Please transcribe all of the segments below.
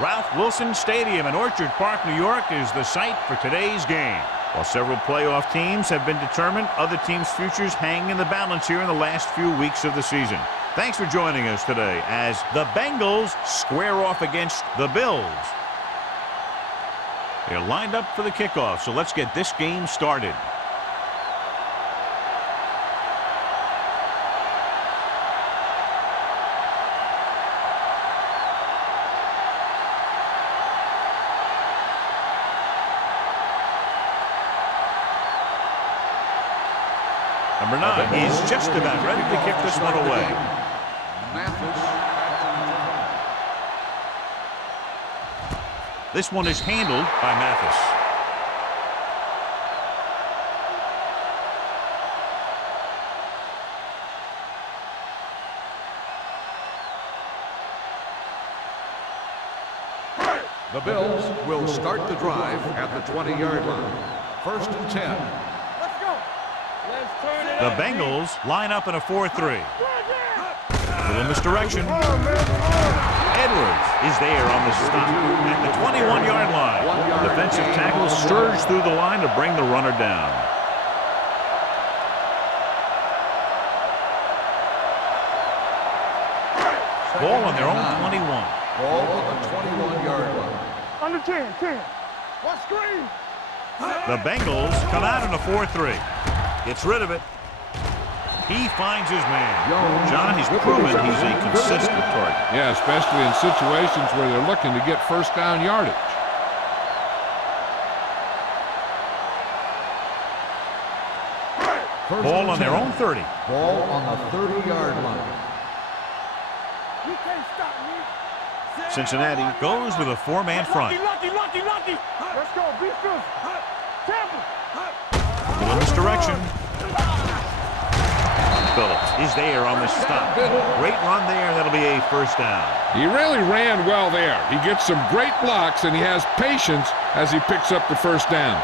Ralph Wilson Stadium in Orchard Park, New York is the site for today's game. While several playoff teams have been determined, other teams' futures hang in the balance here in the last few weeks of the season. Thanks for joining us today as the Bengals square off against the Bills. They're lined up for the kickoff, so let's get this game started. Number 9 is just about ready to kick this one away. This one is handled by Mathis. The Bills will start the drive at the 20-yard line. 1st and 10. Let's go. Let's turn it The up. Bengals line up in a 4-3. Little misdirection. Edwards is there on the stop at the 21-yard line. The defensive tackle surged through the line to bring the runner down. Ball on their own 21. Ball on the 21-yard line. Under 10. What screen? The Bengals come out in a 4-3. Gets rid of it. He finds his man. John, he's proven he's a consistent target. Yeah, especially in situations where they're looking to get first down yardage. Ball on their own 30. Ball on the 30-yard line. You can't stop me. Cincinnati goes with a 4-man front. Lucky. Let's go. Be good. Tampa. Little misdirection. Phillips is there on the stop. Great run there. That'll be a first down. He really ran well there. He gets some great blocks, and he has patience as he picks up the first down.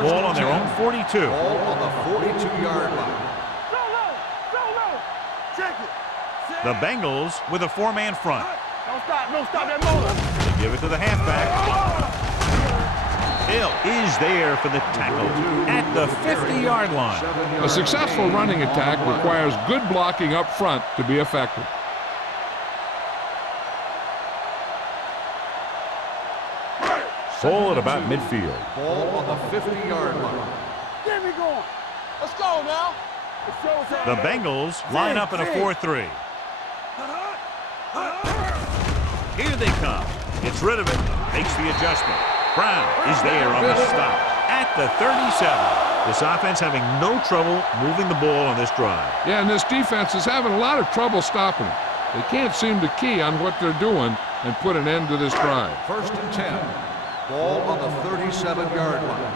Ball on their own 42. Ball on the 42-yard line. Solo. Check it. The Bengals with a 4-man front. Don't stop that motor. They give it to the halfback. Hill is there for the tackle at the 50-yard line. A successful running attack requires good blocking up front to be effective. Ball at about midfield. Ball on the 50-yard line. Get me going. Let's go now. The Bengals line up in a 4-3. Here they come. Gets rid of it. Makes the adjustment. Brown is there on the stop at the 37. This offense having no trouble moving the ball on this drive. Yeah, and this defense is having a lot of trouble stopping it. They can't seem to key on what they're doing and put an end to this drive. 1st and 10. Ball on the 37-yard line.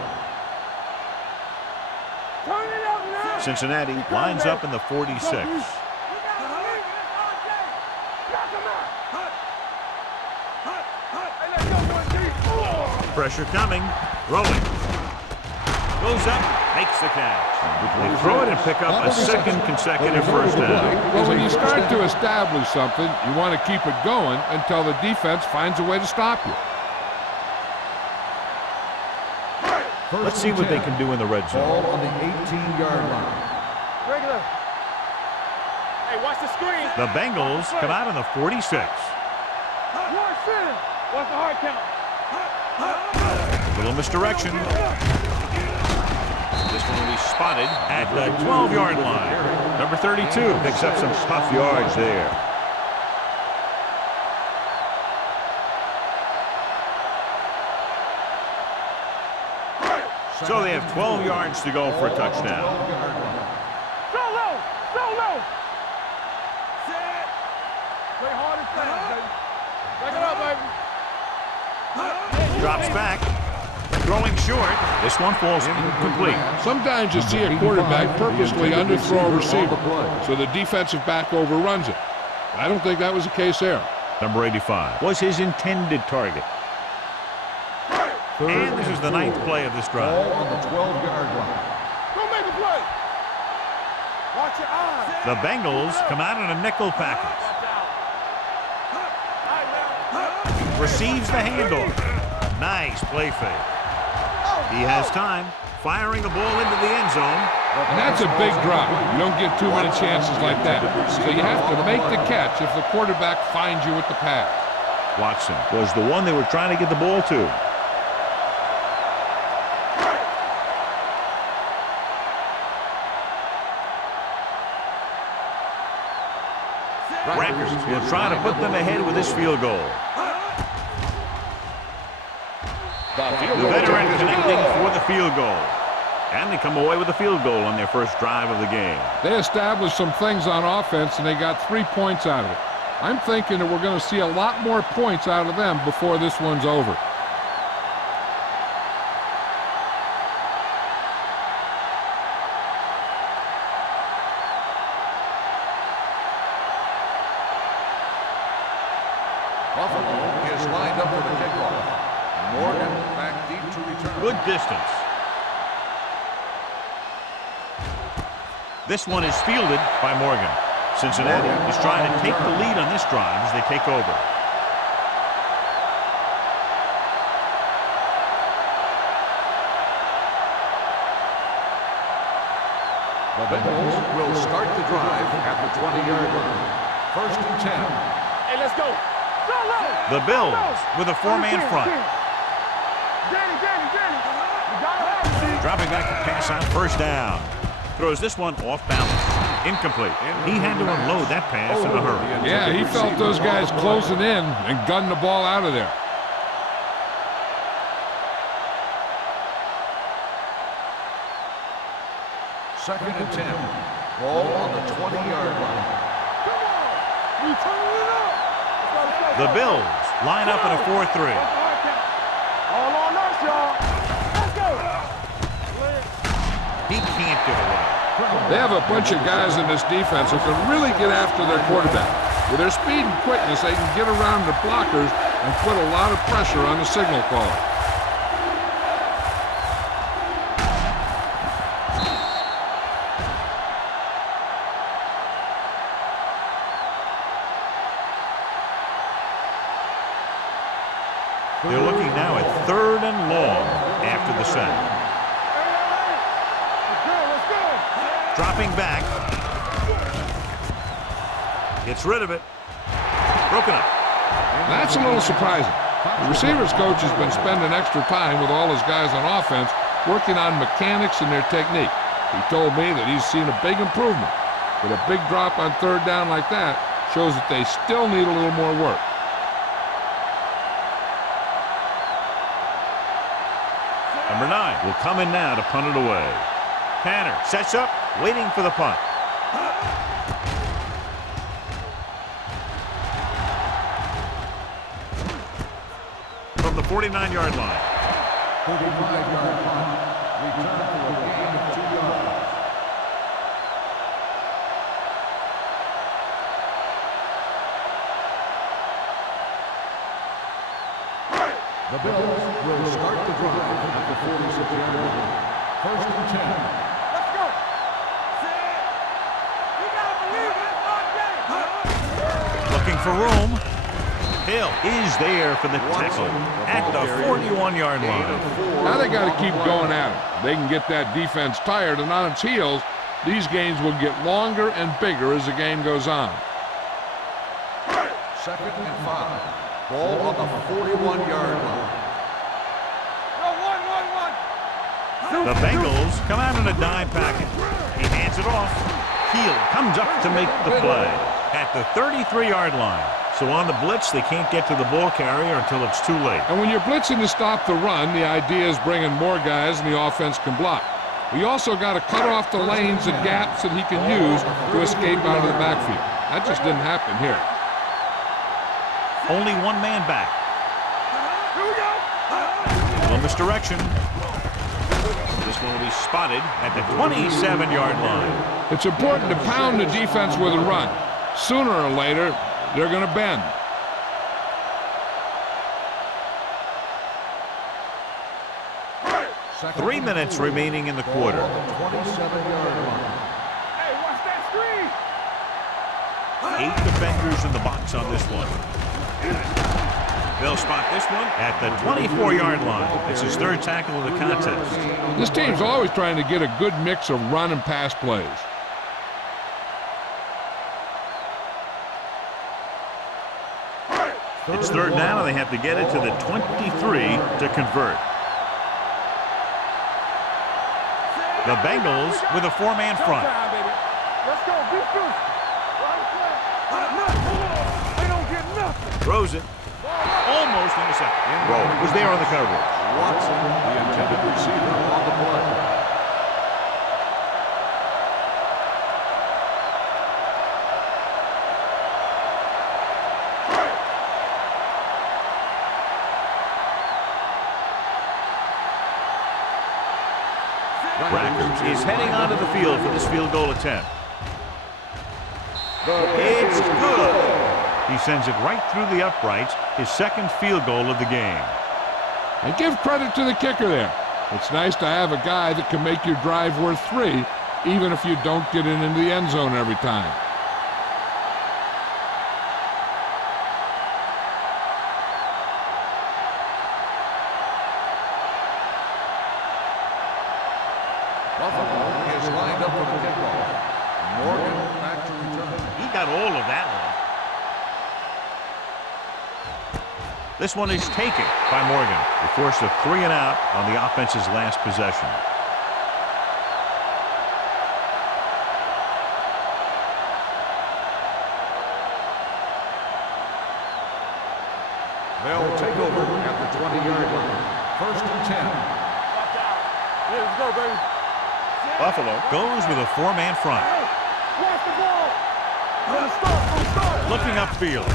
Turn it up now. Cincinnati lines up in the 46. Pressure coming. Rolling. Goes up. Makes the catch. They throw it and pick up a second consecutive first down. Well, when you start to establish something, you want to keep it going until the defense finds a way to stop you. Let's see what they can do in the red zone. Ball on the 18-yard line. Regular. Hey, watch the screen. The Bengals come out in the 46. One center. What's the hard count? Little misdirection. This one will be spotted at the 12-yard line. Number 32 picks up some tough yards there. So they have 12 yards to go for a touchdown. Solo. Set. Play hard and fast, baby. Back it up, baby. Drops back. Throwing short. This one falls incomplete. Sometimes you see a quarterback purposely underthrow a receiver, so the defensive back overruns it. I don't think that was the case there. Number 85 was his intended target. And this is the 9th play of this drive. Ball on the 12-yard line. Go make a play. Watch your eyes. The Bengals come out in a nickel package. Receives the handoff. Nice play fake. He has time. Firing the ball into the end zone. And that's a big drop. You don't get too many chances like that. So you have to make the catch if the quarterback finds you with the pass. Watson was the one they were trying to get the ball to. Rackers will try to put them ahead with this field goal. The veteran connecting for the field goal. And they come away with a field goal on their first drive of the game. They established some things on offense, and they got 3 points out of it. I'm thinking that we're going to see a lot more points out of them before this one's over. Buffalo is lined up for the kickoff. Morgan back deep to return. Good distance. This one is fielded by Morgan. Cincinnati is trying to take the lead on this drive as they take over. The Bengals will start the drive at the 20-yard line. First and 10. Hey, let's go. The Bills with a 4-man front. Dropping back to pass on first down. Throws this one off balance. Incomplete. He had to unload that pass in a hurry. Yeah, he felt those guys closing in and gunned the ball out of there. Second and 10. Ball on the 20-yard line. The Bills line up in a 4-3. All on us, y'all. Let's go. He can't get away. They have a bunch of guys in this defense who can really get after their quarterback. With their speed and quickness, they can get around the blockers and put a lot of pressure on the signal caller. They're looking now at 3rd and long after the sack. Dropping back. Gets rid of it. Broken up. That's a little surprising. The receivers coach has been spending extra time with all his guys on offense working on mechanics and their technique. He told me that he's seen a big improvement. But a big drop on 3rd down like that shows that they still need a little more work. Number 9 will come in now to punt it away. Tanner sets up, waiting for the punt. From the 49-yard line. 35-yard punt. Return for a gain of 2 yards. The Bills will start the drive at the 46-yard line. First and 10. Let's go. You gotta believe it. Looking for room. Hill is there for the tackle at the 41-yard line. Now they got to keep going at it. They can get that defense tired and on its heels. These gains will get longer and bigger as the game goes on. Second and 5. Ball on the 41-yard line. The Bengals come out in a dime package. He hands it off. Hill comes up to make the play at the 33-yard line. So on the blitz, they can't get to the ball carrier until it's too late. And when you're blitzing to stop the run, the idea is bringing more guys and the offense can block. We also got to cut off the lanes and gaps that he can use to escape out of the backfield. That just didn't happen here. Only one man back. A little misdirection. This one will be spotted at the 27-yard line. It's important to pound the defense with a run. Sooner or later, they're going to bend. Second 3 minutes remaining in the quarter. on the 27-yard line. Hey, watch that screen. 8 defenders in the box on this one. They'll spot this one at the 24-yard line. It's his third tackle of the contest. This team's always trying to get a good mix of run and pass plays. It's third down, and they have to get it to the 23 to convert. The Bengals with a four-man front. Let's go, be true. They don't get nothing. Throws it. Almost intercepted. Rowe was there on the coverage. Watson, the intended receiver on the play. Rackers is heading onto the field for this field goal attempt. It's good. He sends it right through the uprights, his second field goal of the game. And give credit to the kicker there. It's nice to have a guy that can make your drive worth 3, even if you don't get it into the end zone every time. Buffalo is lined up for the kickoff. Morgan back to return. He got all of that one. This one is taken by Morgan. They forced a 3 and out on the offense's last possession. They'll take over at the 20-yard line. First and 10. Let's go, baby. Buffalo goes with a four-man front. Watch the ball. Start. Looking upfield.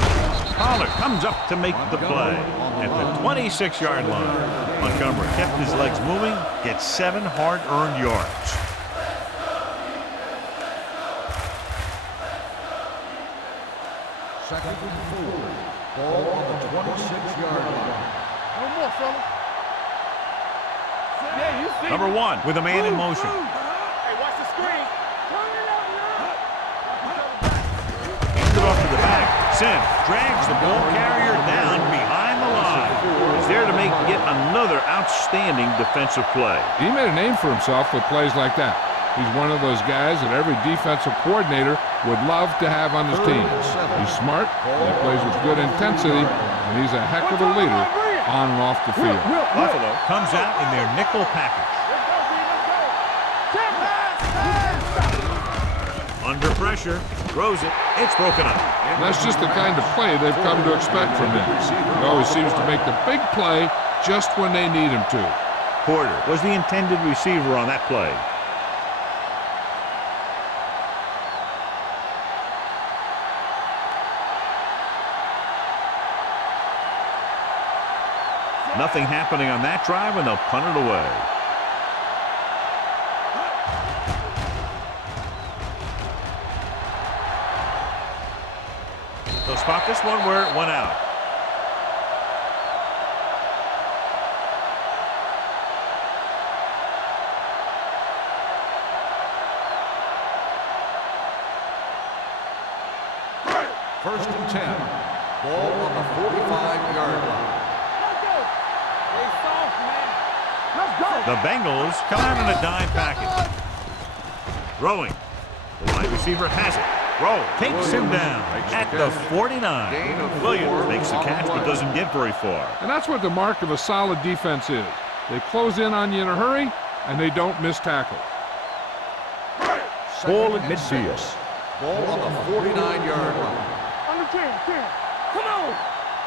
Pollard comes up to make the play at the 26-yard line. Montgomery kept his legs moving, gets 7 hard-earned yards. Second and 4. Ball on the 26-yard line. No more, fella. Yeah, you see. Number 1 with a man in motion. Hey, watch the screen. Turn it up, Hands it off to the back. Sims drags the ball carrier down behind the line. He's there to make yet another outstanding defensive play. He made a name for himself with plays like that. He's one of those guys that every defensive coordinator would love to have on his team. He's smart, and he plays with good intensity, and he's a heck of a leader on and off the field. Buffalo comes out in their nickel package. Under pressure, throws it. It's broken up. And that's just the kind of play they've come to expect from him. He always seems to make the big play just when they need him to. Porter was the intended receiver on that play. Nothing happening on that drive, and they'll punt it away. They'll spot this one where it went out. First and 10. Ball on the 45-yard line. The Bengals come out in a dime package. Throwing. The wide receiver has it. Rowe takes him down at the 49. Williams makes the catch but doesn't get very far. And that's what the mark of a solid defense is. They close in on you in a hurry, and they don't miss tackles. Ball at midfield. Ball on the 49-yard line. On the 10. Come on.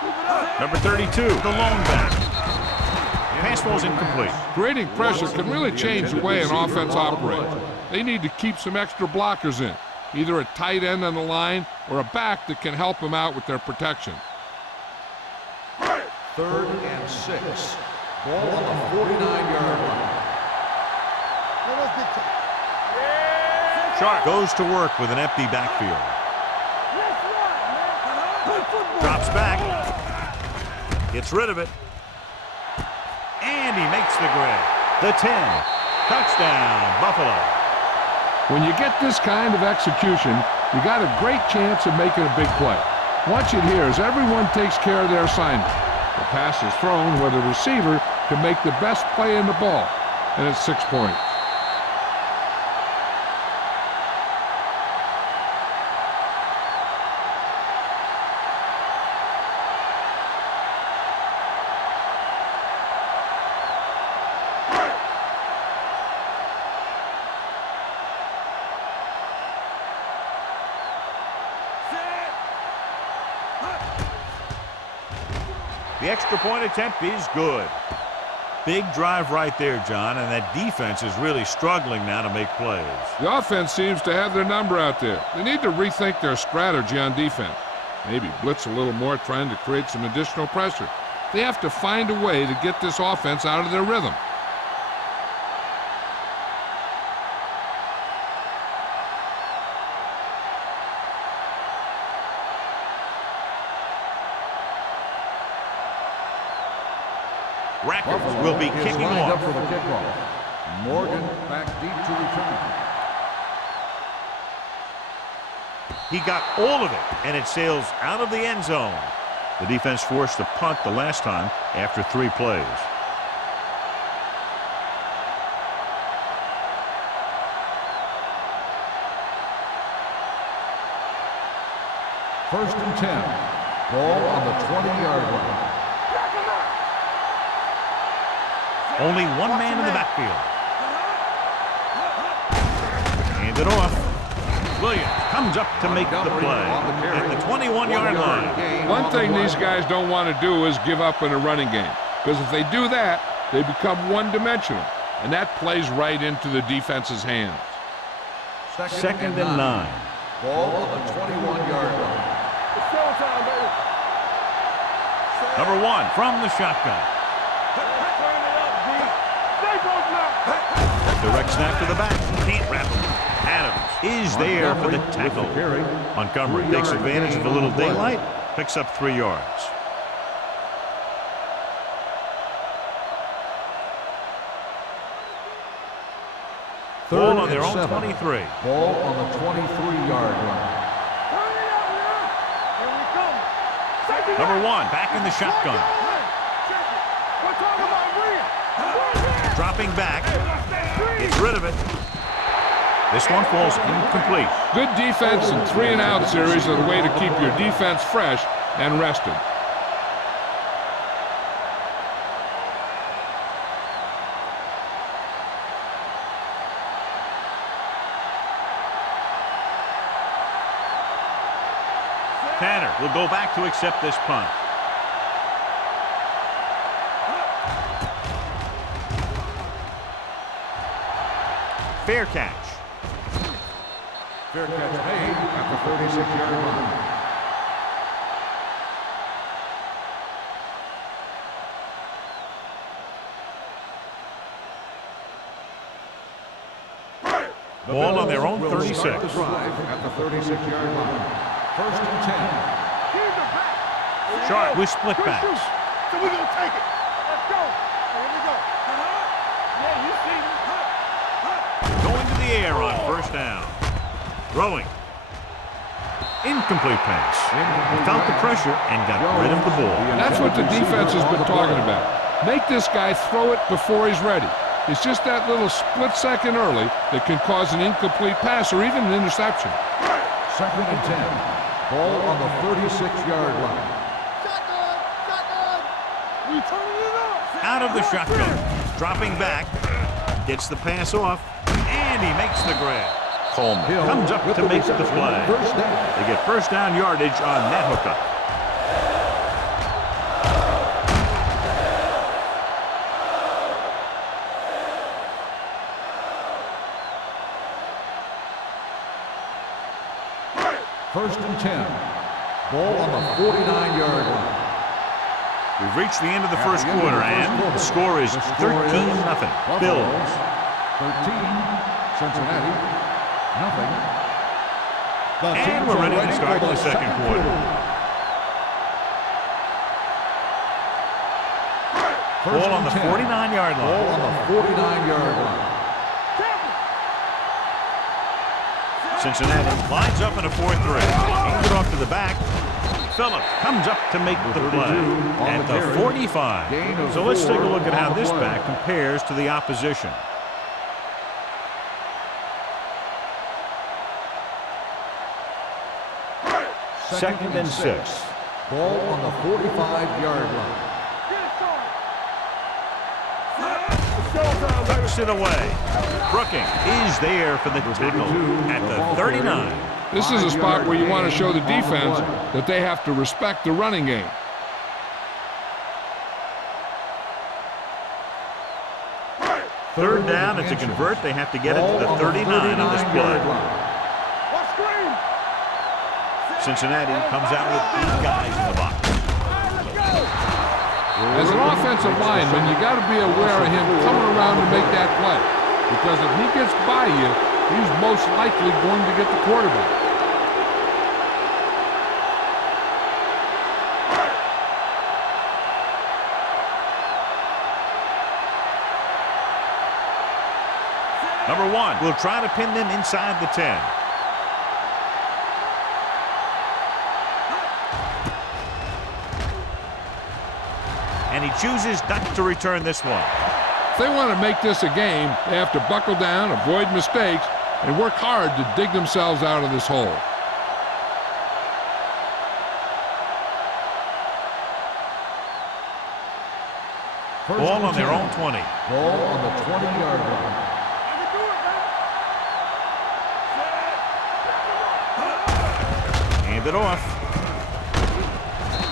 Keep it up. Number 32, the lone back. Pass ball's incomplete. Creating pressure can really change the way an offense operates. They need to keep some extra blockers in, either a tight end on the line or a back that can help them out with their protection. Third and 6. Ball on the 49-yard line. Sharp goes to work with an empty backfield. Drops back. Gets rid of it. And he makes the grab. The 10. Touchdown, Buffalo. When you get this kind of execution, you got a great chance of making a big play. Watch it here as everyone takes care of their assignment. The pass is thrown where the receiver can make the best play in the ball, and it's 6 points. The extra point attempt is good. Big drive right there, John, and that defense is really struggling now to make plays. The offense seems to have their number out there. They need to rethink their strategy on defense. Maybe blitz a little more, trying to create some additional pressure. They have to find a way to get this offense out of their rhythm. Rackers will be kicking off. Up for the kickoff. Morgan back deep to return. He got all of it, and it sails out of the end zone. The defense forced to punt the last time after 3 plays. First and 10. Ball on the 20-yard line. Only one man in the backfield. Hand it off. Williams comes up to make the play at the 21-yard line. One thing these guys don't want to do is give up in a running game, because if they do that, they become one-dimensional, and that plays right into the defense's hands. Second and 9. Ball on the 21-yard line. It's showtime, baby. Number 1 from the shotgun. Direct snap to the back. Can't wrap him. Adams is there for the tackle. Montgomery takes advantage of a little daylight. Picks up 3 yards. Ball on their own 23. Ball on the 23-yard line. Number 1 back in the shotgun. Dropping back. Gets rid of it. This one falls incomplete. Good defense and 3-and-out series are the way to keep your defense fresh and rested. Tanner will go back to accept this punt. Fair catch. Fair catch made at the 36-yard line. Ball on their own 36. Start the drive at the 36-yard line. First and 10. Sharp with split backs. So we're going to take it. Let's go. Here we go. Yeah, you see me. Going to the air on first down. Throwing. Incomplete pass. Felt the pressure and got rid of the ball. That's what the defense has been talking about. Make this guy throw it before he's ready. It's just that little split second early that can cause an incomplete pass or even an interception. Second and 10. Ball on the 36-yard line. We turning it up. Out of the shotgun. Dropping back. Gets the pass off. And he makes the grab. Coleman comes up to make the play. First down. They get first down yardage on that hookup. First and 10. Ball on the 49-yard line. We've reached the end of the first quarter, and the score is 13-0. Bills. 13. Cincinnati. Nothing. And we're ready to start the second quarter. Ball on the 49-yard line. Ball on the 49-yard line. Cincinnati lines up in a 4-3. Hands it off to the back. Phillips comes up to make the play at the 45. So let's take a look at how this back compares to the opposition. Second and 6. Ball on the 45-yard line. Tucks it away. Brooking is there for the tackle at the 39. This is a spot where you want to show the defense that they have to respect the running game. Third down, and to convert, they have to get it to the 39 on this play. Cincinnati comes out with 8 guys in the box. As an offensive lineman, you got to be aware of him coming around to make that play. Because if he gets by you, he's most likely going to get the quarterback. Number 1 will try to pin them inside the 10. And he chooses not to return this one. If they want to make this a game, they have to buckle down, avoid mistakes, and work hard to dig themselves out of this hole. Ball on their own 20. Ball on the 20-yard line. Hand it off.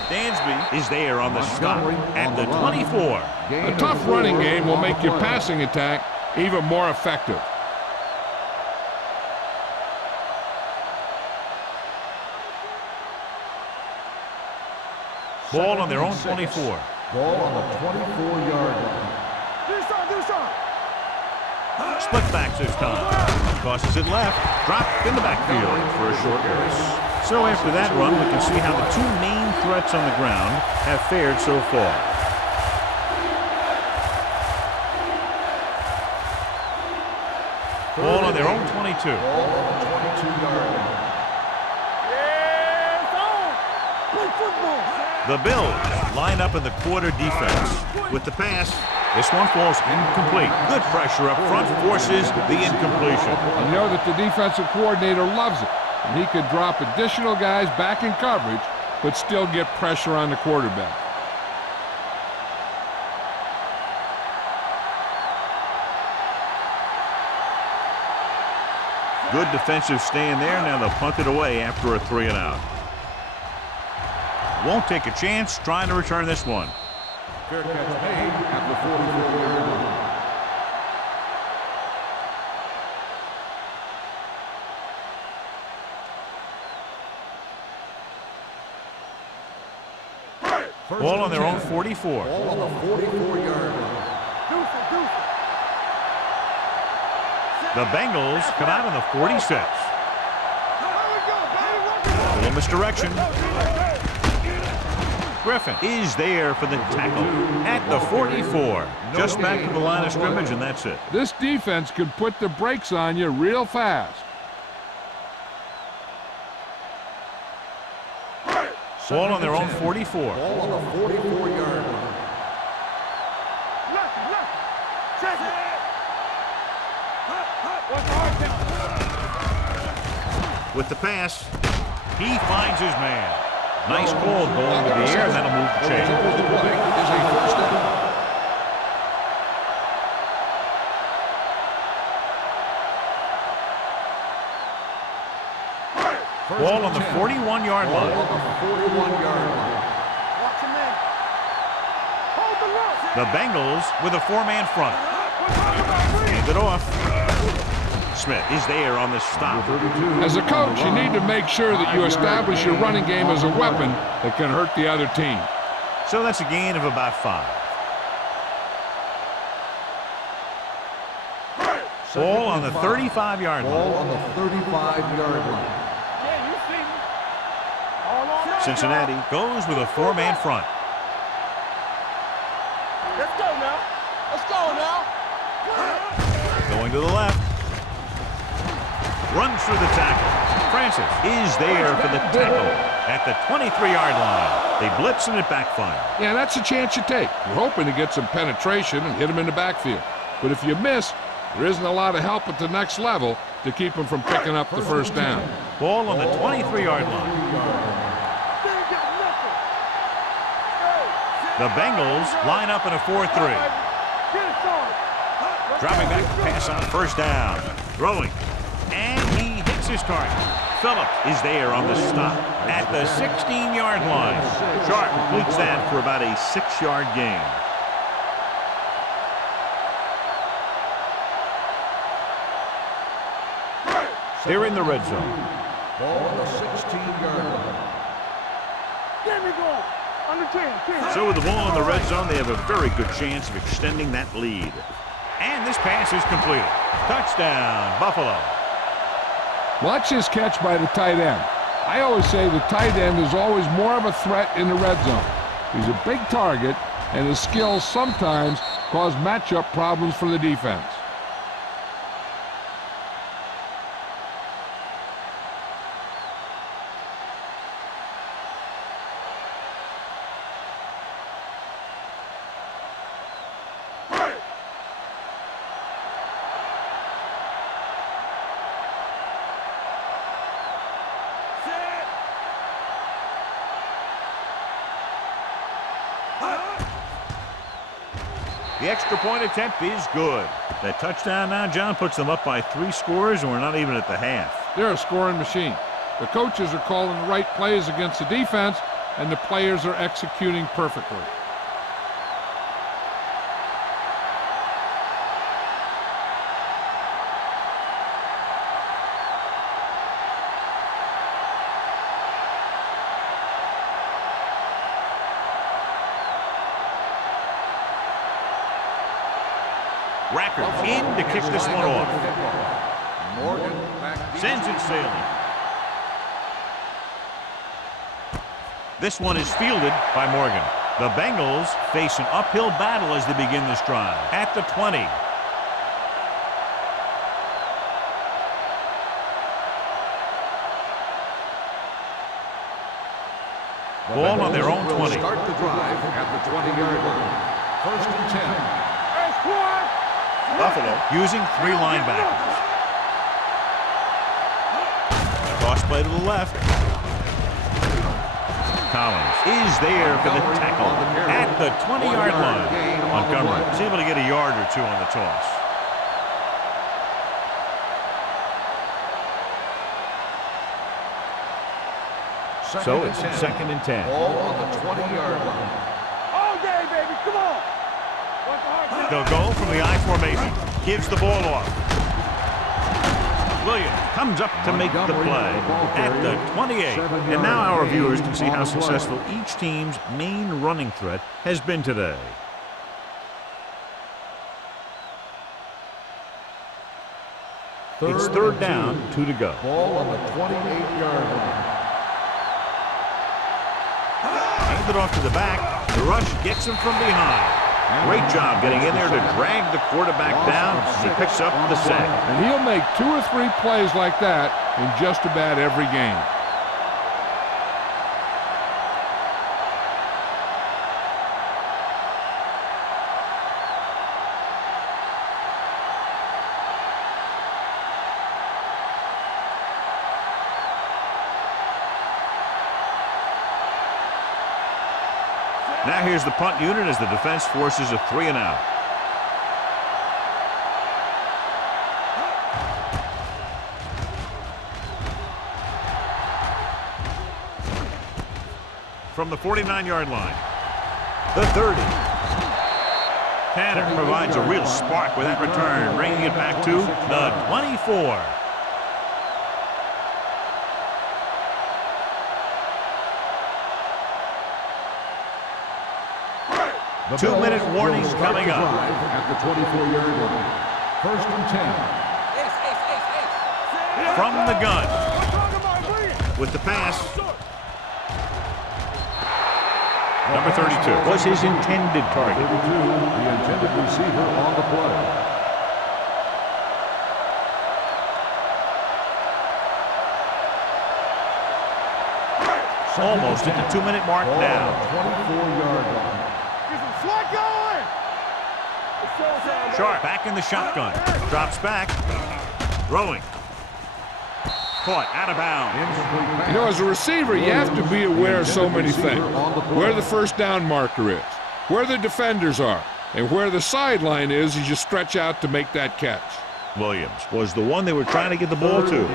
Dansby is there on the stop at the 24. A tough running game will make your passing attack even more effective. Ball on their own 24. Ball on the 24-yard line. Split backs this time. Tosses it left. Dropped in the backfield for a short area. So after that run, we can see how the 2 main threats on the ground have fared so far. Ball on their own 22. Ball on the 22-yard line. The Bills line up in the quarter defense. With the pass, this one falls incomplete. Good pressure up front forces the incompletion. You know that the defensive coordinator loves it. And he could drop additional guys back in coverage, but still get pressure on the quarterback. Good defensive stand there. Now they'll punt it away after a 3 and out. Won't take a chance trying to return this one. Fair catch made at the 44-yard line. Ball on their own 44. Ball on the 44-yard line. The Bengals come out on the 46. A little misdirection. Griffin is there for the tackle at the 44. Just back to the line of scrimmage, and that's it. This defense could put the brakes on you real fast. Ball on their own 44. Ball on the 44-yard line. With the pass, he finds his man. Nice call going to the air, and that'll move the chain. The play is a first down. Ball on the 41-yard Ball line. on the 41-yard line. The Bengals with a 4-man front. Hand it off. Smith is there on the stop. As a coach, you need to make sure that you establish your running game as a weapon that can hurt the other team. So that's a gain of about 5. Ball on the 35-yard Ball line. on the 35-yard line. Cincinnati goes with a 4-man front. Let's go now. Let's go now. Going to the left. Runs through the tackle. Francis is there for the tackle at the 23-yard line. They blitz and it backfires. Yeah, that's a chance you take. You're hoping to get some penetration and hit him in the backfield. But if you miss, there isn't a lot of help at the next level to keep him from picking up the first down. Ball on the 23-yard line. The Bengals line up in a 4-3. Dropping back to pass on first down. Throwing. And he hits his target. Phillips is there on the stop at the 16-yard line. Sharp completes that for about a 6-yard gain. They're in the red zone. Ball on the 16-yard line. Get me going. Under 10. So with the ball in the red zone, they have a very good chance of extending that lead. And this pass is completed. Touchdown, Buffalo. Watch this catch by the tight end. I always say the tight end is always more of a threat in the red zone. He's a big target, and his skills sometimes cause matchup problems for the defense. The extra point attempt is good. That touchdown now, John, puts them up by 3 scores, and we're not even at the half. They're a scoring machine. The coaches are calling the right plays against the defense, and the players are executing perfectly. Rackers in to kick this one off. Morgan Sends it sailing. This one is fielded by Morgan. The Bengals face an uphill battle as they begin this drive. At the 20. Ball on their own 20. Start the drive at the 20-yard line. First and 10. Buffalo using 3 linebackers. Toss play to the left. Collins is there for the tackle at the 20-yard line. Montgomery is able to get a yard or 2 on the toss. So it's 2nd and 10. Ball on the 20-yard line. All day, baby. Come on. They'll go from the I formation. Gives the ball off. Williams comes up to make the play at the 28. And now our viewers can see how successful each team's main running threat has been today. It's 3rd down, 2 to go. Ball on the 28-yard line. Hand it off to the back. The rush gets him from behind. Great job getting in there to drag the quarterback down. He picks up the sack. And he'll make 2 or 3 plays like that in just about every game. Now here's the punt unit as the defense forces a 3 and out. From the 49-yard line, the 30. Tanner provides a real spark with that return, bringing it back to the 24. 2-minute warning coming up. At the 24-yard line. First and 10. From the gun. With the pass. Number 32 was his intended target. 32, the intended receiver on the play. Almost at the 2-minute mark now. 24-yard line. Get some slot going. Sharp back in the shotgun. Drops back. Throwing. Caught out of bounds. You know, as a receiver, you have to be aware of so many things. Where the first down marker is, where the defenders are, and where the sideline is as you stretch out to make that catch. Williams was the one they were trying to get the ball to.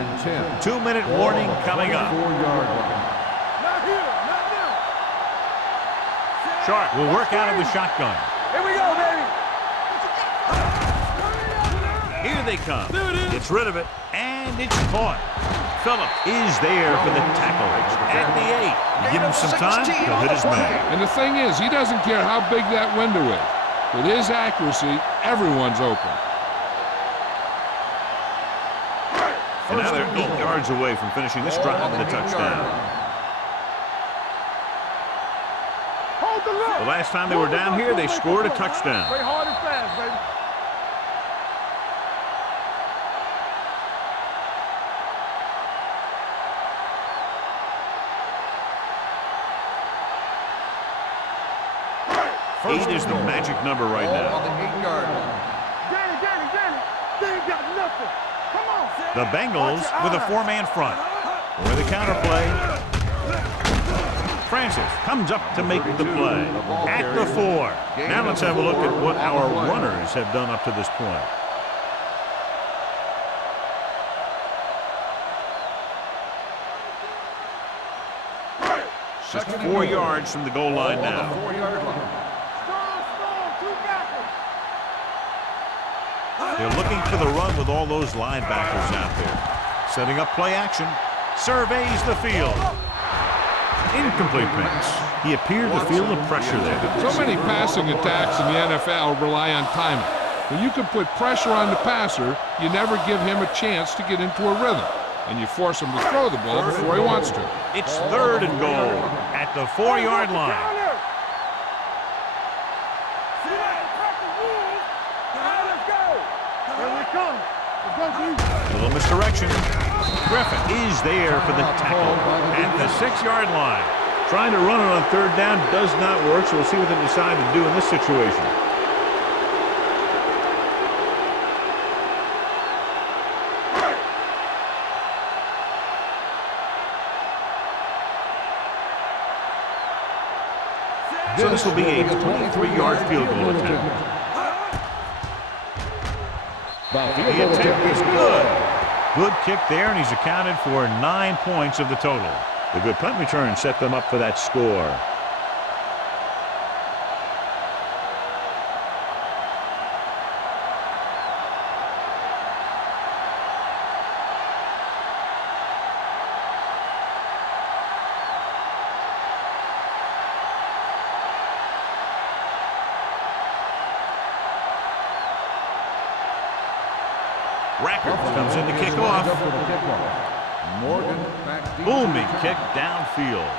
2-minute warning coming up. Not here, not now. Sharp will work out of the shotgun. Here we go, baby. Here they come. Gets rid of it, and it's caught. Phillips is there for the tackle at the 8. You give him some time, he'll hit his man. And the thing is, he doesn't care how big that window is. With his accuracy, everyone's open. And now they're 8 yards away from finishing this drive with a touchdown. Hold the look. The last time they were down here, they scored a touchdown. Play hard and fast, baby. Eight is the magic number right now. Danny got nothing. Come on. The Bengals with a 4-man front. With the counterplay. Francis comes up to make the play. At the 4. Now let's have a look at what our runners have done up to this point. Just 4 yards from the goal line now. They're looking for the run with all those linebackers out there. Setting up play action. Surveys the field. Incomplete pass. He appeared to feel the pressure there. So many passing attacks in the NFL rely on timing. When you can put pressure on the passer, you never give him a chance to get into a rhythm. And you force him to throw the ball before he wants to. It's 3rd and goal at the 4-yard line. Little misdirection. Griffin is there for the tackle at the 6-yard line. Trying to run it on 3rd down does not work, so we'll see what they decide to do in this situation. So this will be a 23-yard field goal attempt. The attempt is good. Good kick there, and he's accounted for 9 points of the total. The good punt return set them up for that score. Rackers comes in to kick off. Booming kick downfield.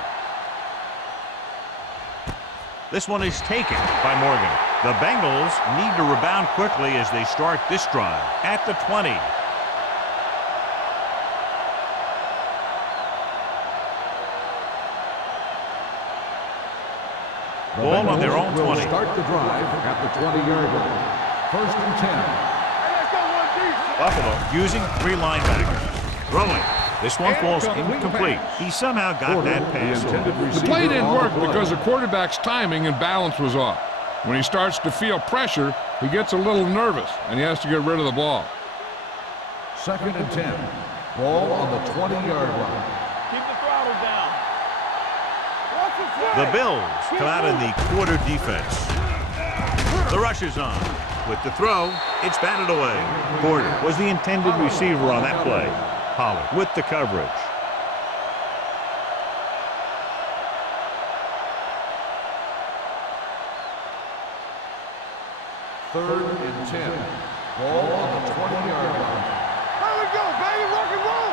This one is taken by Morgan. The Bengals need to rebound quickly as they start this drive at the 20. Ball on their own 20. Start the drive at the 20-yard line. 1st and 10. Buffalo using 3 linebackers. Throwing. This one falls incomplete. He somehow got that pass. The play didn't work because the quarterback's timing and balance was off. When he starts to feel pressure, he gets a little nervous, and he has to get rid of the ball. 2nd and 10. Ball on the 20-yard line. Keep the throttle down. The Bills come out in the quarter defense. The rush is on. With the throw, it's batted away. Porter was the intended receiver on that play. Pollard with the coverage. Third and 10. Ball on the 20-yard line. Here we go, baby. Rock and roll.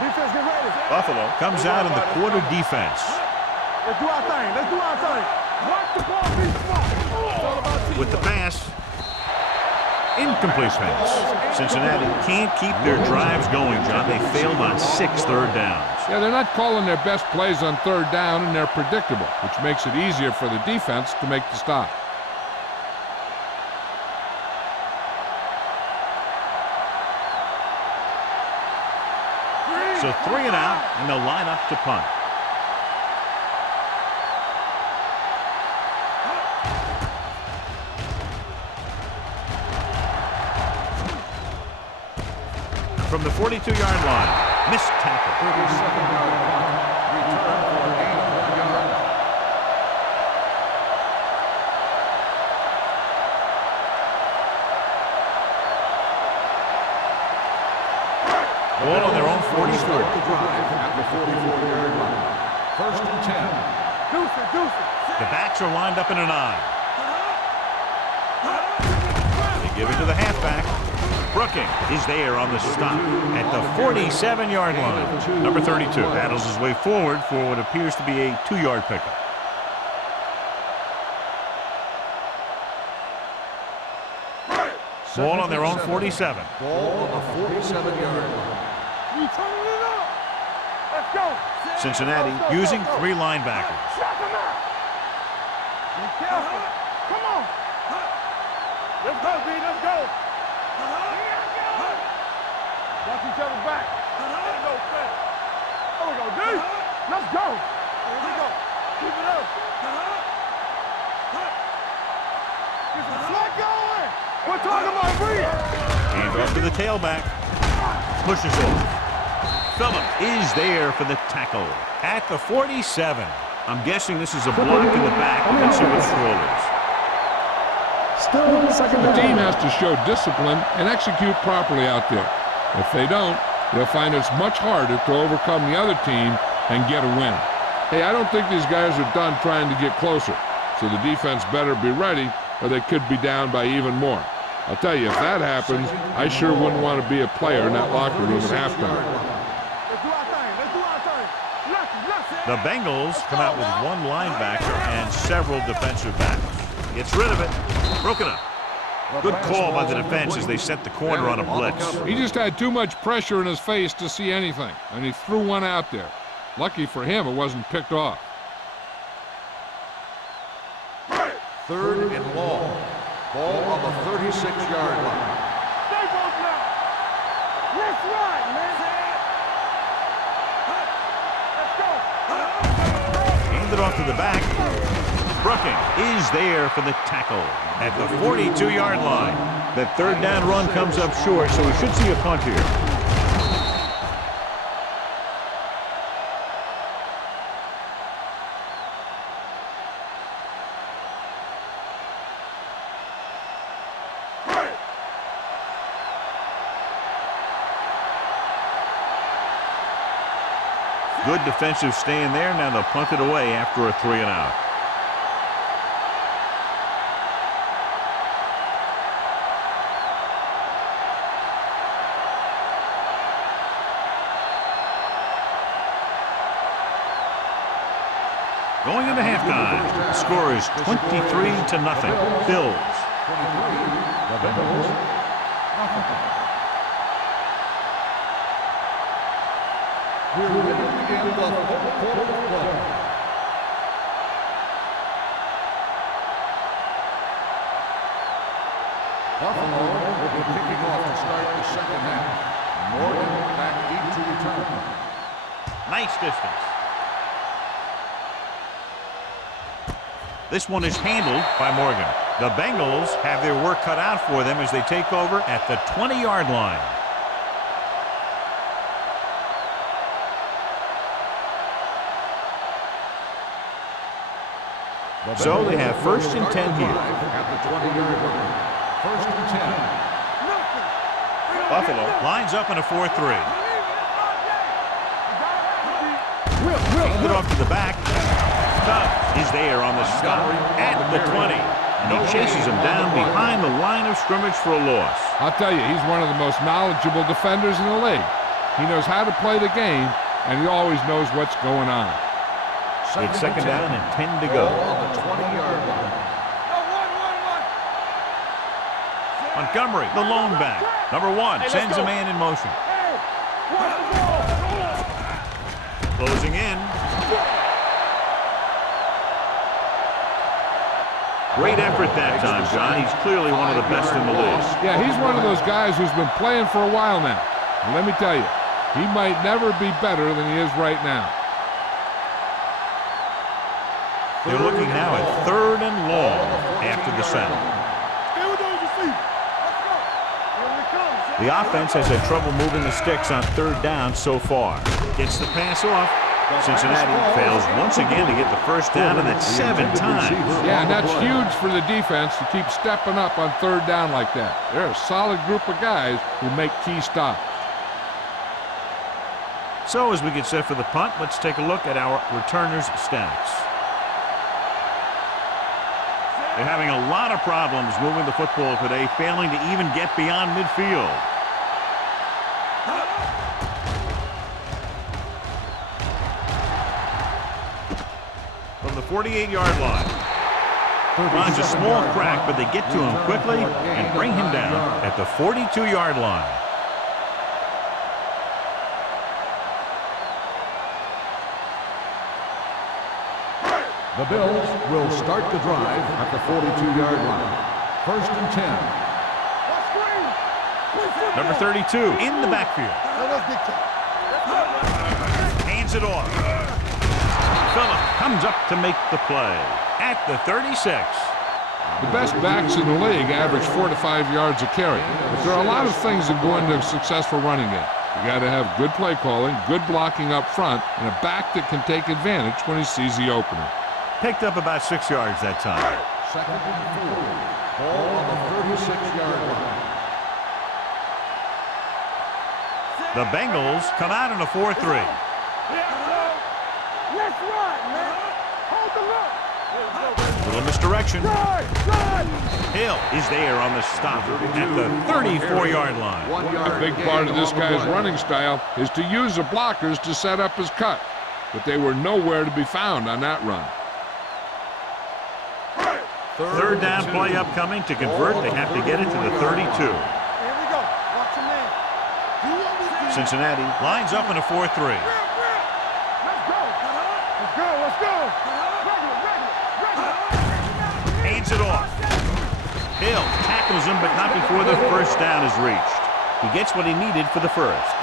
Defense, get ready. Buffalo comes out in the quarter defense. Let's do our thing. Let's do our thing. Watch the ball be smart. It's all about teamwork. With the pass. Incomplete pass. Cincinnati can't keep their drives going, John. They failed on 6 third downs. Yeah, they're not calling their best plays on third down, and they're predictable, which makes it easier for the defense to make the stop. So 3 and out, and they'll line up to punt. From the 42-yard line, missed tackle. 37-yard punt. Return for a gain of 1 yard. Ball on their own 44. Start the drive at the 44-yard line. First and 10. The backs are lined up in an I. They give it to the halfback. Brooking is there on the stop at the 47-yard line. Number 32 battles his way forward for what appears to be a 2-yard pickup. Ball on their own 47. Ball on the 47-yard line. Let's go. Cincinnati using 3 linebackers. Shut them out. Be careful. Come on. Let's go, B. Let's go. Watch each other back. Let's go, fast. There we go, D. Let's go. Here we go. Keep it up. Get some slack going. We're talking about B. Hand off to the tailback. Pushes off. Phillip is there for the tackle at the 47. I'm guessing this is a block in the back. Let's see what the score is. Still second The down. team has to show discipline and execute properly out there. If they don't, they'll find it's much harder to overcome the other team and get a win. Hey, I don't think these guys are done trying to get closer, so the defense better be ready or they could be down by even more. I'll tell you, if that happens, I sure wouldn't want to be a player in that locker room at halftime. Let's do our thing. Let's do our thing. Let's. The Bengals come out with 1 linebacker and several defensive backs. Gets rid of it. Broken up. Good call by the defense as they set the corner on a blitz. He just had too much pressure in his face to see anything, and he threw one out there. Lucky for him, it wasn't picked off. Third and long. Ball on the 36-yard line. Stay both now. Let's run, man. Let's go. Hand it off to the back. Brooking is there for the tackle at the 42-yard line. That third down run comes up short, so we should see a punt here. Good defensive stand there. Now they'll punt it away after a 3 and out. Going into halftime, the score is 23-0. Bills. 23. The Bengals. Nothing. We're ready to begin the fourth quarter of play. Buffalo will be kicking off to start the second half. Morgan back deep to return. Nice distance. This one is handled by Morgan. The Bengals have their work cut out for them as they take over at the 20-yard line. So they have first and 10 here. At the 20-yard line. First and 10. Buffalo lines up in a 4-3. Hand it off to the back. Tubb is there on the stop at the 20. And he chases him down behind the line of scrimmage for a loss. I'll tell you, he's one of the most knowledgeable defenders in the league. He knows how to play the game, and he always knows what's going on. It's second down and 10 to go. On the 20-yard line. Montgomery, the lone back. Number 1 sends a man in motion. Closing in. Great effort that time, John. He's clearly one of the best in the league. Yeah, he's one of those guys who's been playing for a while now. And let me tell you, he might never be better than he is right now. They're looking now at 3rd and long after the sack. The offense has had trouble moving the sticks on 3rd down so far. Gets the pass off. Cincinnati fails once again to get the first down, and that's 7 times. Yeah, and that's huge for the defense to keep stepping up on 3rd down like that. They're a solid group of guys who make key stops. So as we get set for the punt, let's take a look at our returners' stats. They're having a lot of problems moving the football today, failing to even get beyond midfield. From the 48-yard line. Finds a small crack, but they get to him quickly and bring him down at the 42-yard line. The Bills will start the drive at the 42-yard line. 1st and 10. Number 32 in the backfield. Hands it off. Phillip comes up to make the play at the 36. The best backs in the league average 4 to 5 yards a carry. But there are a lot of things that go into a successful running game. You got to have good play calling, good blocking up front, and a back that can take advantage when he sees the opening. Picked up about 6 yards that time. 2nd and 4. Ball on the 36-yard line. The Bengals come out in a 4-3. Let's run, man. Hold the look. Little misdirection. Hill is there on the stop at the 34-yard line. A big part of this guy's running style is to use the blockers to set up his cut. But they were nowhere to be found on that run. 3rd down play upcoming. To convert, they have to get it to the 32. Here we go. Watch him in. Cincinnati lines up in a 4-3. Let's go. Let's go. Let's go. Regular. Hands it off. Hill tackles him, but not before the first down is reached. He gets what he needed for the first.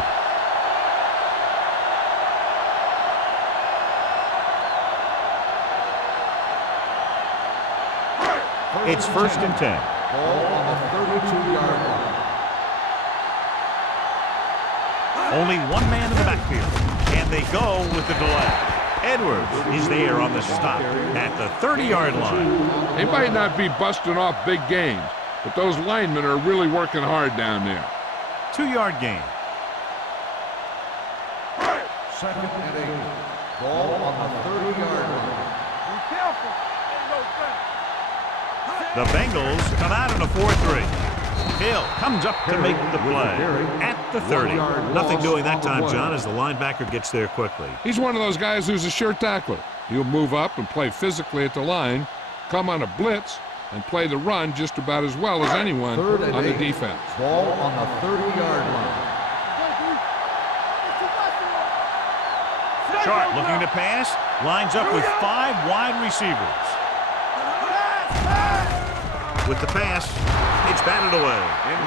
It's 1st and 10. Ball on the 32-yard line. Only one man in the backfield, and they go with the delay. Edwards is there on the stop at the 30-yard line. They might not be busting off big gains, but those linemen are really working hard down there. 2-yard gain. 2nd and 8. Ball on the 30-yard line. Be careful. The Bengals come out in a 4-3. Hill comes up to make the play at the 30. Nothing doing that time, John, as the linebacker gets there quickly. He's one of those guys who's a sure tackler. He'll move up and play physically at the line, come on a blitz, and play the run just about as well as anyone on the defense. Ball on the 30-yard line. Sharp looking to pass, lines up with 5 wide receivers. With the pass, it's batted away.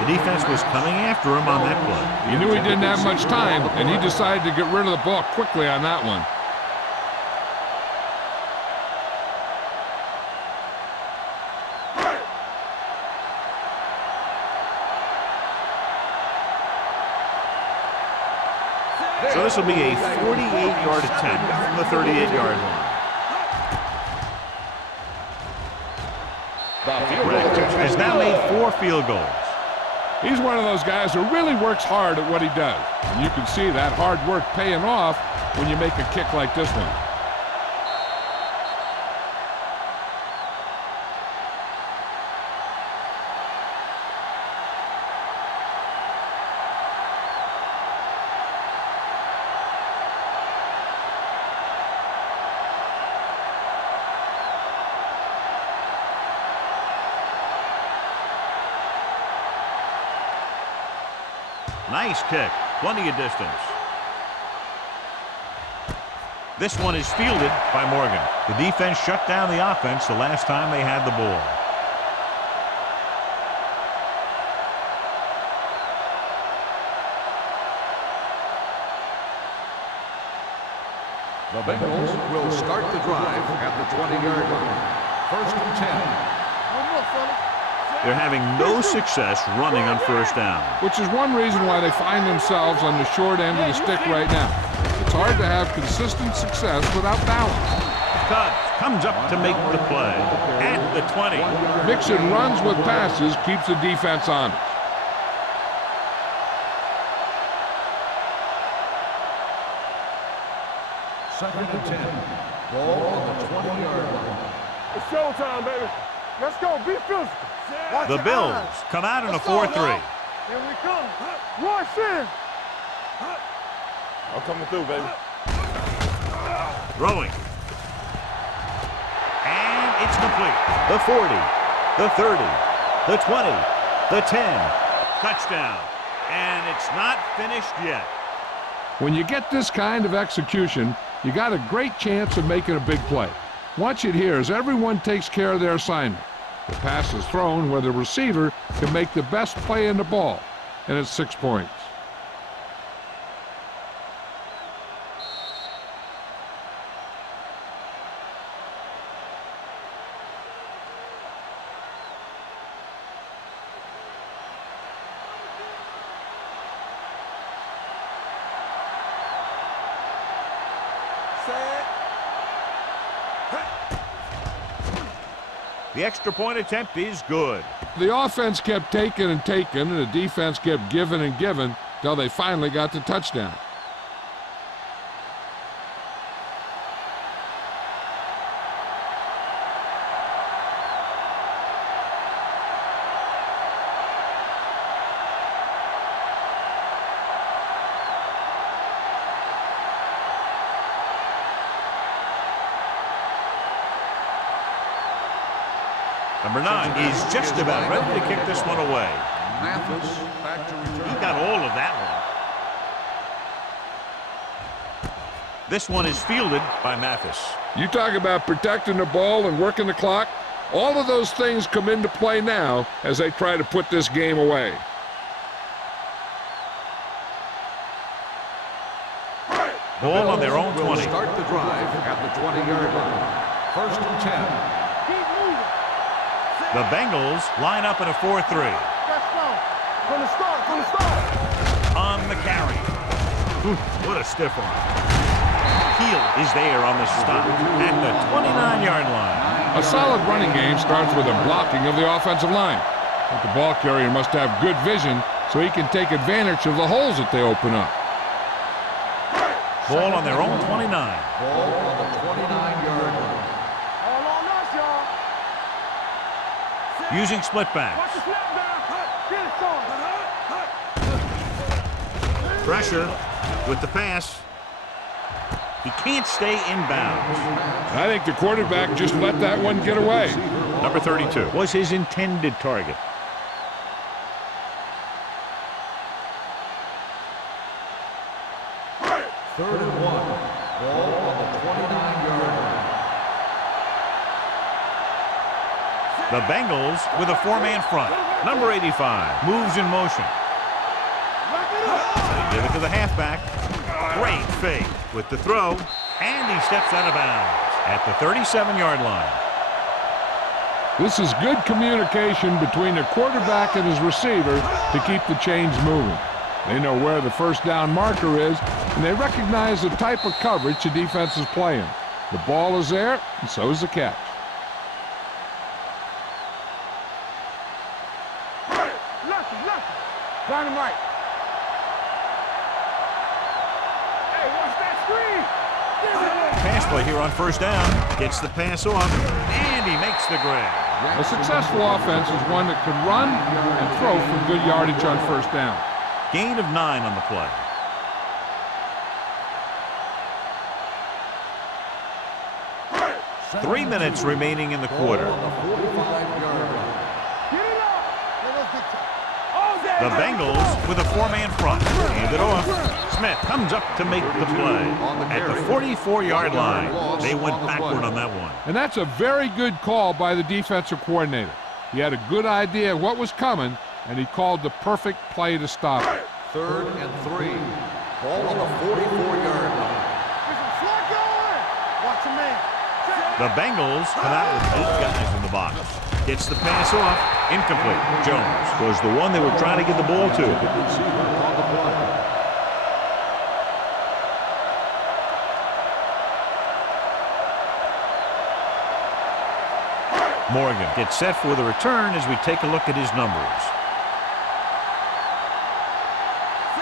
The defense was coming after him on that play. He knew he didn't have much time, and he decided to get rid of the ball quickly on that one. So this will be a 48-yard attempt from the 38-yard line. Has now made 4 field goals. He's one of those guys who really works hard at what he does. And you can see that hard work paying off when you make a kick like this one. Nice kick. Plenty of distance. This one is fielded by Morgan. The defense shut down the offense the last time they had the ball. The Bengals will start the drive at the 20-yard line. 1st and 10. They're having no success running on first down. Which is one reason why they find themselves on the short end of the stick right now. It's hard to have consistent success without balance. Cubs comes up to make the play at the 20. Mixing runs with passes keeps the defense honest. Second and 10. Ball on the 20-yard line. It's showtime, baby. Let's go. Be physical. Watch The your Bills eyes. come out in a Let's go, 4-3. y'all. Here we come. Rush in. I'm coming through, baby. Throwing. And it's complete. The 40, the 30, the 20, the 10. Touchdown. And it's not finished yet. When you get this kind of execution, you got a great chance of making a big play. Watch it here as everyone takes care of their assignment. The pass is thrown where the receiver can make the best play in the ball, and it's 6 points. The extra point attempt is good. The offense kept taking and taking, and the defense kept giving and giving till they finally got the touchdown. Number 9 is just about ready to kick this one away. Mathis back to return. He got all of that one. This one is fielded by Mathis. You talk about protecting the ball and working the clock. All of those things come into play now as they try to put this game away. Ball on their own Will 20. start the drive at the 20-yard line. 1st and 10. The Bengals line up in a 4-3. Let's go. From the start. On the carry. What a stiff arm. Heel is there on the stop at the 29-yard line. A solid running game starts with a blocking of the offensive line. But the ball carrier must have good vision so he can take advantage of the holes that they open up. Ball on their own 29. Ball on the 29-yard line. All on us, y'all. Using split Watch backs. the snap down. Get it on. Pressure with the pass. He can't stay in bounds. I think the quarterback just let that one get away. Number 32 was his intended target. Third and 1. Ball on the 29-yard line. The Bengals with a 4-man front. Number 85 moves in motion. They give it to the halfback. Great fake with the throw, and he steps out of bounds at the 37-yard line. This is good communication between the quarterback and his receiver to keep the chains moving. They know where the first down marker is, and they recognize the type of coverage the defense is playing. The ball is there, and so is the catch. Dynamite. Hey, watch that screen. Pass play here on first down. Gets the pass off, and he makes the grab. A successful offense is one that can run and throw for good yardage on first down. Gain of 9 on the play. Second 3 and minutes 2. remaining in the Ball quarter. on the 45-yard line. Get it up. Let us get to. Oh, The Bengals with a 4-man front. Hand it off. Smith comes up to make the play. At the 44-yard line, they went backward on that one. And that's a very good call by the defensive coordinator. He had a good idea of what was coming, and he called the perfect play to stop it. 3rd and 3. Ball on the 44-yard line. Watch a man. The Bengals come out with 8 guys in the box. Gets the pass off. Incomplete. Jones was the one they were trying to get the ball to. Morgan gets set for the return as we take a look at his numbers.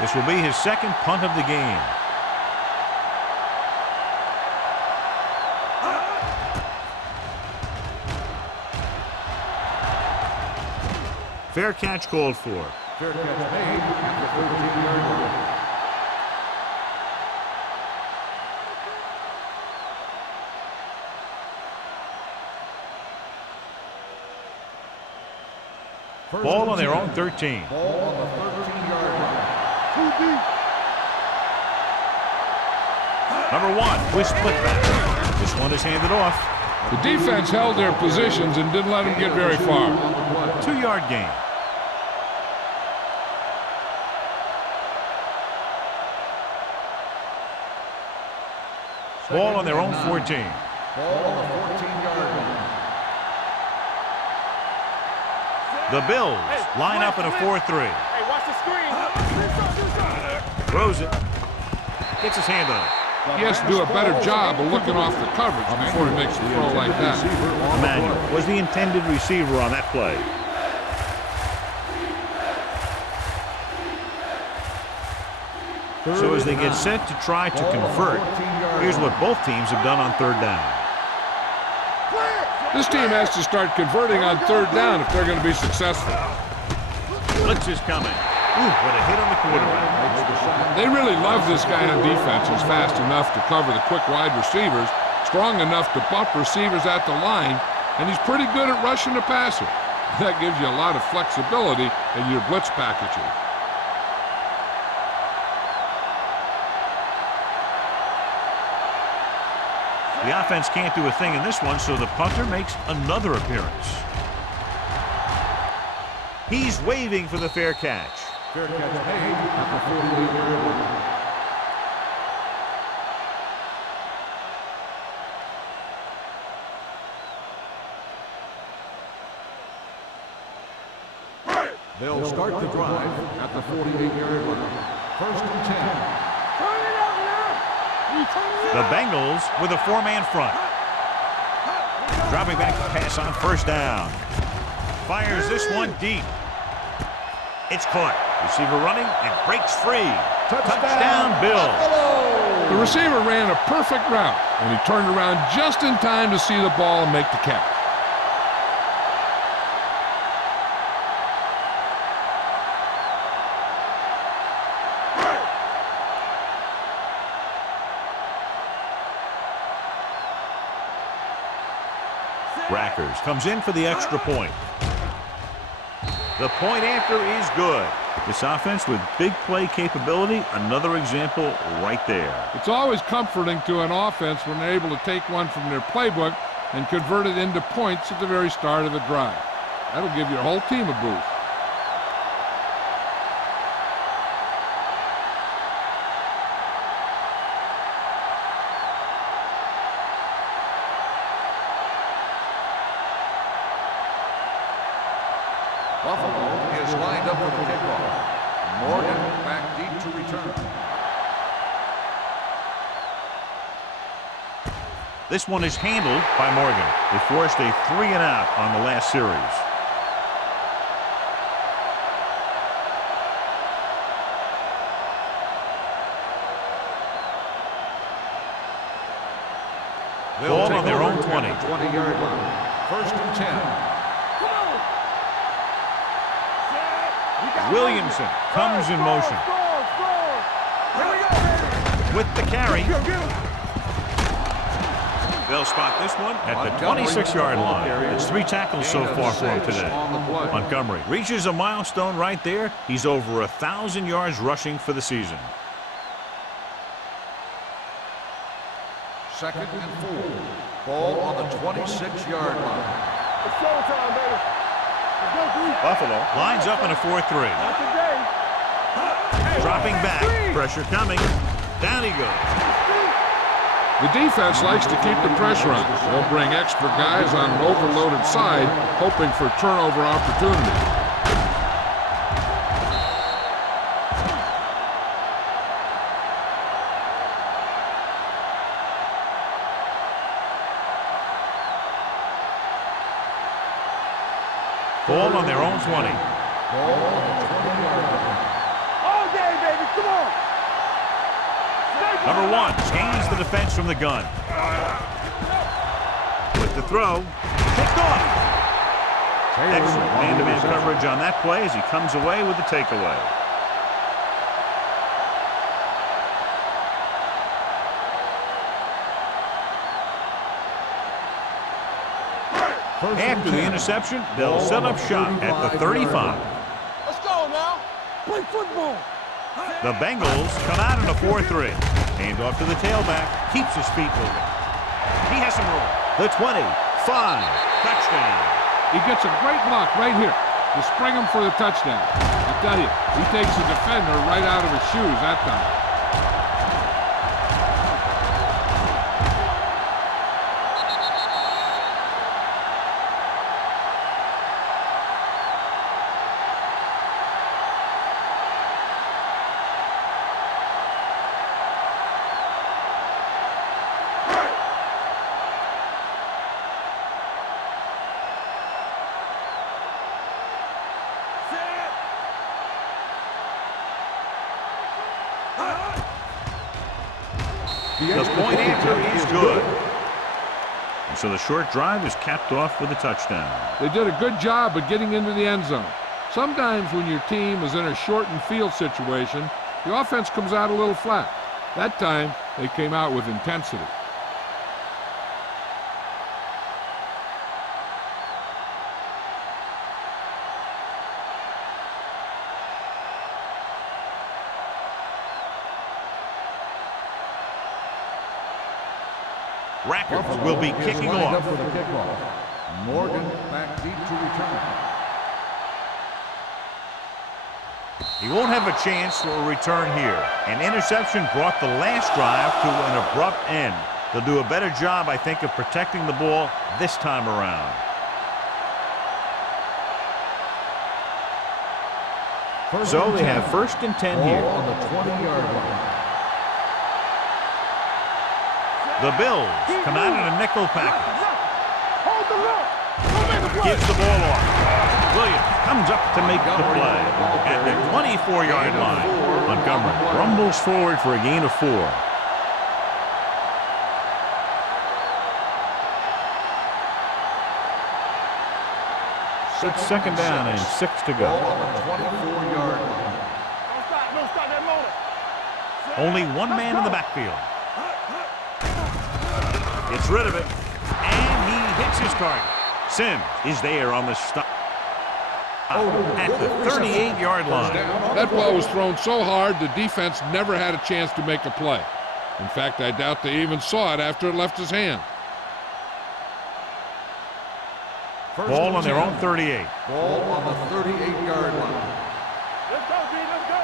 This will be his 2nd punt of the game. Fair catch called for. Fair catch made at the 13-yard line. Ball on their own 13. Ball on the 13-yard line. Number 1 with split back. This one is handed off. The defense held their positions and didn't let them get very far. 2-yard gain. Ball on their own 14. Ball on the 14-yard line. The Bills line up in a 4-3. Hey, watch the screen. Throws it. Gets his hand on it. He has to do a better job of looking off the coverage before he makes a throw like that. Emmanuel was the intended receiver on that play. So as they get set to try to convert, here's what both teams have done on 3rd down. This team has to start converting on 3rd down if they're going to be successful. Blitz is coming. Ooh, what a hit on the quarterback. They really love this guy on defense. He's fast enough to cover the quick wide receivers, strong enough to bump receivers at the line, and he's pretty good at rushing the passer. That gives you a lot of flexibility in your blitz packaging. The offense can't do a thing in this one, so the punter makes another appearance. He's waving for the fair catch. Fair catch made at the 48-yard line. They'll start the drive at the 48-yard line. 1st and 10. The Bengals with a 4-man front. Dropping back to pass on 1st down. Fires this one deep. It's caught. Receiver running and breaks free. Touchdown, Bills. The receiver ran a perfect route, and he turned around just in time to see the ball and make the catch. Rackers comes in for the extra point. The point after is good. This offense with big play capability, another example right there. It's always comforting to an offense when they're able to take one from their playbook and convert it into points at the very start of the drive. That'll give your whole team a boost. Buffalo is lined up for the kickoff. Morgan back deep to return. This one is handled by Morgan. They forced a 3-and-out on the last series. Ball on their own 20. 20-yard line. 1st and 10. Williamson comes in motion. With the carry. They'll spot this one at the 26-yard line. It's 3 tackles so far for him today. Montgomery reaches a milestone right there. He's over 1,000 yards rushing for the season. 2nd and 4. Ball on the 26-yard line. It's showtime, baby. Let's go, D. Buffalo lines up in a 4-3. Not today. Dropping back. Pressure coming. Down he goes. The defense likes to keep the pressure on. They'll bring extra guys on an overloaded side, hoping for turnover opportunities. Ball on their own 20. Ball on the 20-yard line. All day, baby. Come on. Number 1 gains the defense from the gun. With the throw, picked off. Excellent man-to-man coverage on that play as he comes away with the takeaway. After the interception, they'll set up shop at the 35. Let's go now. Play football. The Bengals come out in a 4-3. Hand off to the tailback. Keeps his feet moving. He has some room. The 25. Touchdown. He gets a great block right here to spring him for the touchdown. I tell you, he takes the defender right out of his shoes that time. The point answer is good. And so the short drive is capped off with a touchdown. They did a good job of getting into the end zone. Sometimes when your team is in a shortened field situation, the offense comes out a little flat. That time, they came out with intensity. Rackers will be kicking off. For the kickoff. Morgan back deep to return. He won't have a chance for a return here. An interception brought the last drive to an abrupt end. They'll do a better job, I think, of protecting the ball this time around. So they have 1st and 10 Ball here. on the 20-yard line. The Bills come out in a nickel package. Hold the look. Don't make a play. Gives the ball off. Williams comes up to make the play at the 24-yard line. Montgomery rumbles forward for a gain of 4. It's 2nd down and 6 to Ball go. on the 24-yard line. Don't stop that motor. Only one man in the backfield. Gets rid of it, and he hits his target. Sims is there on the stop at the 38-yard line. That ball was thrown so hard the defense never had a chance to make a play. In fact, I doubt they even saw it after it left his hand. Ball on their own 38. Ball on the 38-yard line. Let's go, D. Let's go.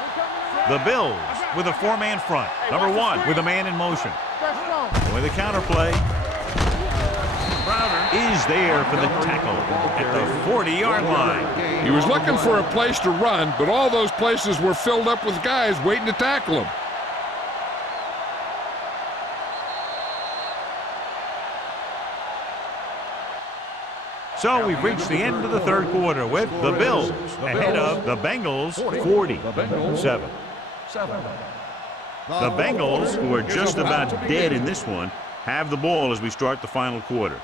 We're coming around. The Bills with a 4-man front. Number 1 with a man in motion. Press strong. With a counterplay. Crowder is there for the tackle at the 40-yard line. He was looking for a place to run, but all those places were filled up with guys waiting to tackle him. So we've reached the end of the 3rd quarter with the Bills ahead of the Bengals 47. The Bengals, who are just about dead in this one, have the ball as we start the final quarter.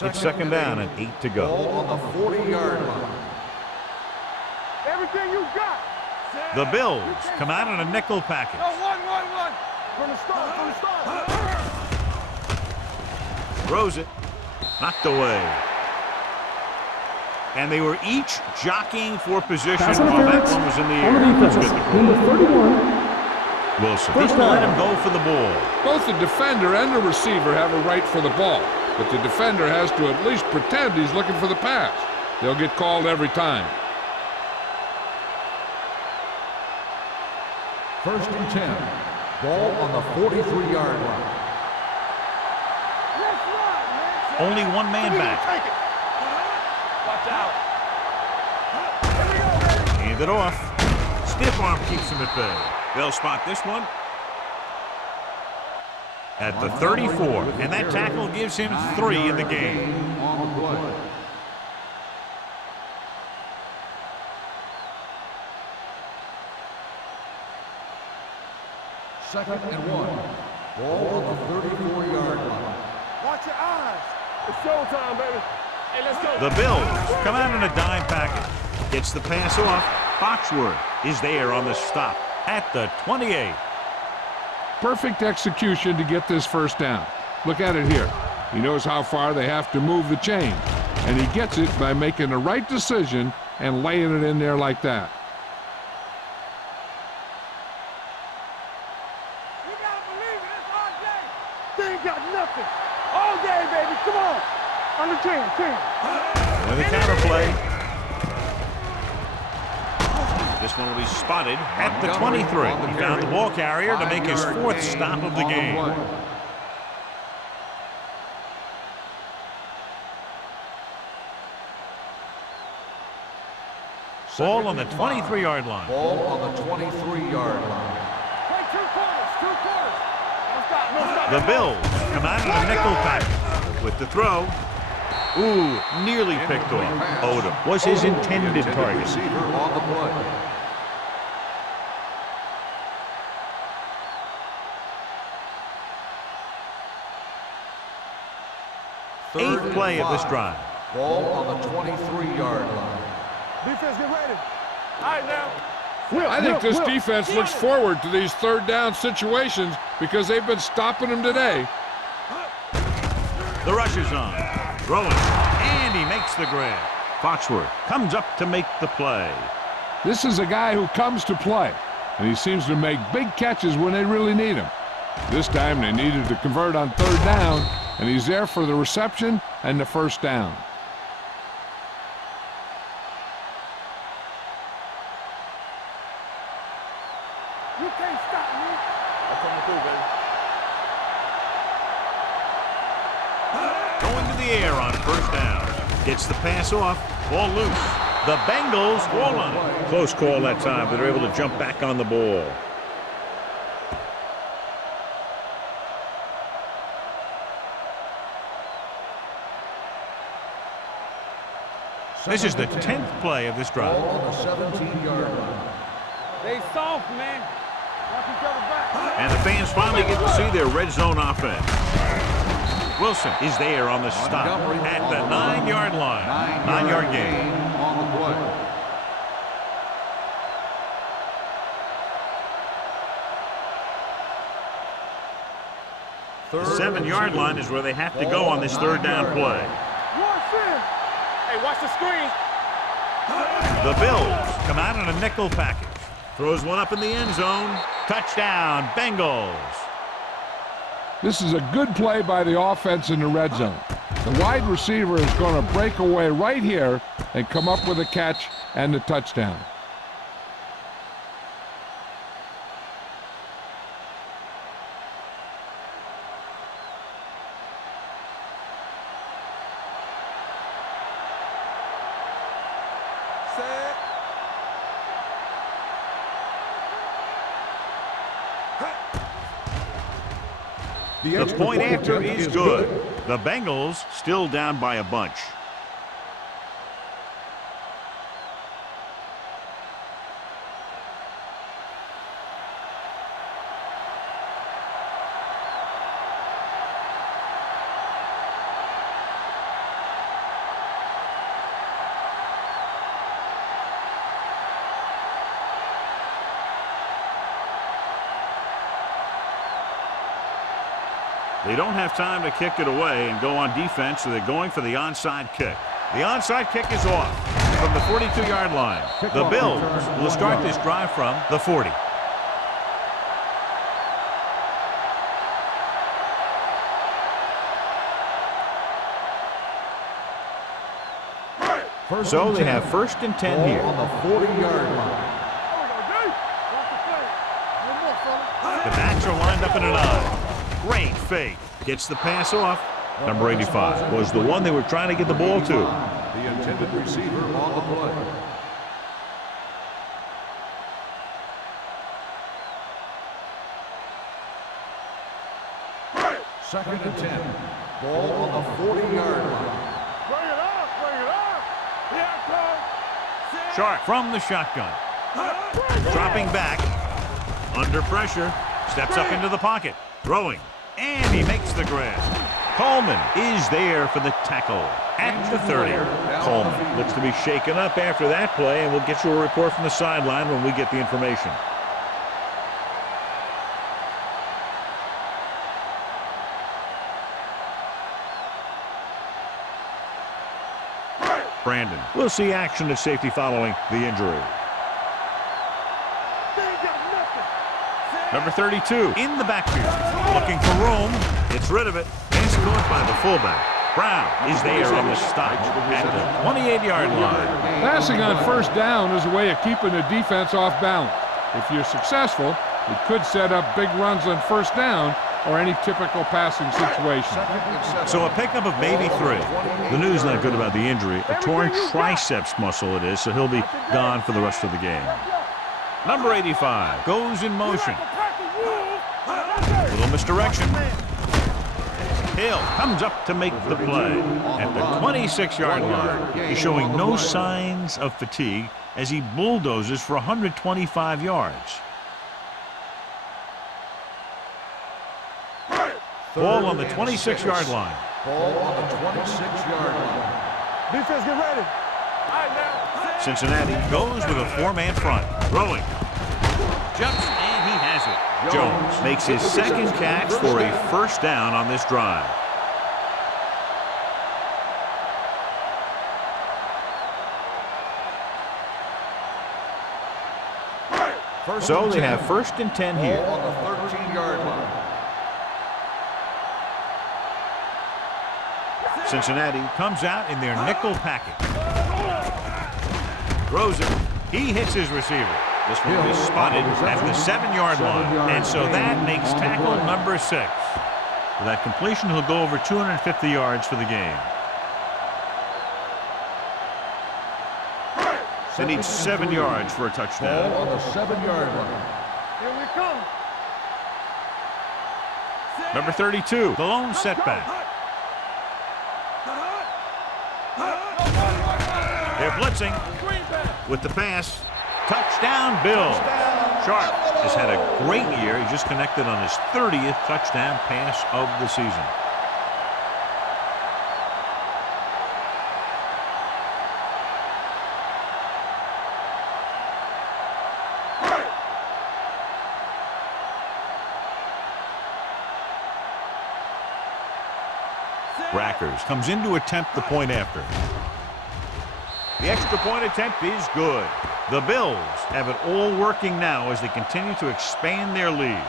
It's 2nd down and 8 to go. Ball on the 40-yard line. Everything you got. The Bills come out in a nickel package. No, one. From the start. Throws it. Knocked away. And they were each jockeying for position Pass while that interference one was in the on air. the Let's defense. get the Number call. 31. Wilson First didn't let down. him go for the ball. Both the defender and the receiver have a right for the ball, but the defender has to at least pretend he's looking for the pass. They'll get called every time. 1st and 10. Ball on the 43-yard line. Let's ride, man. Only one man back. Take it. Watch out. Here we go, baby. Hand it off. Stiff arm keeps him at bay. They'll spot this one at the 34, and that tackle gives him 3 in the game. On the play. Second and 1. Ball on the 34-yard line. Watch your eyes. It's showtime, baby. Hey, let's go. The Bills come out in a dime package. Gets the pass off. Foxworth is there on the stop at the 28. Perfect execution to get this first down. Look at it here. He knows how far they have to move the chain, and he gets it by making the right decision and laying it in there like that. You gotta believe it. It's all day. They ain't got nothing. All day, baby. Come on. Under 10. With a counter play. This one will be spotted at the 23. He found the ball carrier to make his 4th stop of the game. Ball on the 23-yard line. Ball on the 23-yard line. Play 2 quarters. 2 quarters. Don't stop. Don't stop. The Bills come out in a nickel package with the throw. Ooh, nearly picked off. Odom was his intended target. Receiver on the play. Eighth play of this drive. Ball on the 23-yard line. Defense, get ready. All right, now. I think this defense looks forward to these third down situations because they've been stopping them today. The rush is on. Throwing. And he makes the grab. Foxworth comes up to make the play. This is a guy who comes to play, and he seems to make big catches when they really need him. This time they needed to convert on third down, and he's there for the reception and the first down. You can't stop me. I'm coming through, baby. Going to the air on first down. Gets the pass off. Ball loose. The Bengals ball on it. Close call that time, but they're able to jump back on the ball. This is the 10th play of this drive. Ball on the 17-yard line. They soft, man. Watch each other back. And the fans finally get to see their red zone offense. Wilson is there on the stop at the 9-yard line. 9-yard gain. On the play. The 7-yard line is where they have to go on this third down play. Watch this. Hey, watch the screen. The Bills come out in a nickel package. Throws one up in the end zone. Touchdown, Bengals. This is a good play by the offense in the red zone. The wide receiver is going to break away right here and come up with a catch and the touchdown. The point after is good. The Bengals still down by a bunch. They don't have time to kick it away and go on defense, so they're going for the onside kick. The onside kick is off from the 42-yard line. The Bills will start this drive from the 40. So they have 1st and 10 here. On the 40-yard line. The backs are lined up in an I. Great fake. Gets the pass off. Number 85 was the one they were trying to get the ball to. The intended receiver on the play. Second and 10. Ball on the 40-yard line. Bring it up, bring it up. Here it comes. Sharp from the shotgun. Dropping back. Under pressure. Steps up into the pocket. Throwing. And he makes the grab. Coleman is there for the tackle at the 30. Coleman looks to be shaken up after that play, and we'll get you a report from the sideline when we get the information. Brandon will see action at safety following the injury. Number 32 in the backfield, looking for room. Gets rid of it. Pass caught by the fullback. Brown is there on the stop at the 28-yard line. Passing on 1st down is a way of keeping the defense off balance. If you're successful, it could set up big runs on 1st down or any typical passing situation. So a pickup of maybe 3. The news not good about the injury. A torn triceps muscle it is, so he'll be gone for the rest of the game. Number 85 goes in motion. Little misdirection. Hill comes up to make the play at the 26-yard line. He's showing no signs of fatigue as he bulldozes for 125 yards. Ball on the 26-yard line. Ball on the 26-yard line. Defense, get ready. All right, now. Cincinnati goes with a 4-man front. Throwing. Jumps, and he has it. Jones makes his 2nd catch for a 1st down on this drive. So they have 1st and 10 here. Ball on the 13-yard line. Cincinnati comes out in their nickel package. Throws it. He hits his receiver. This one is spotted at the 7-yard line. And so that makes tackle number 6. With that completion, he'll go over 250 yards for the game. They need 7 yards for a touchdown. Ball on the 7-yard line. Here we come. Number 32, the lone setback. They're blitzing with the pass. Touchdown, Bill. Sharp has had a great year. He just connected on his 30th touchdown pass of the season. Rackers comes in to attempt the point after. The extra point attempt is good. The Bills have it all working now as they continue to expand their lead.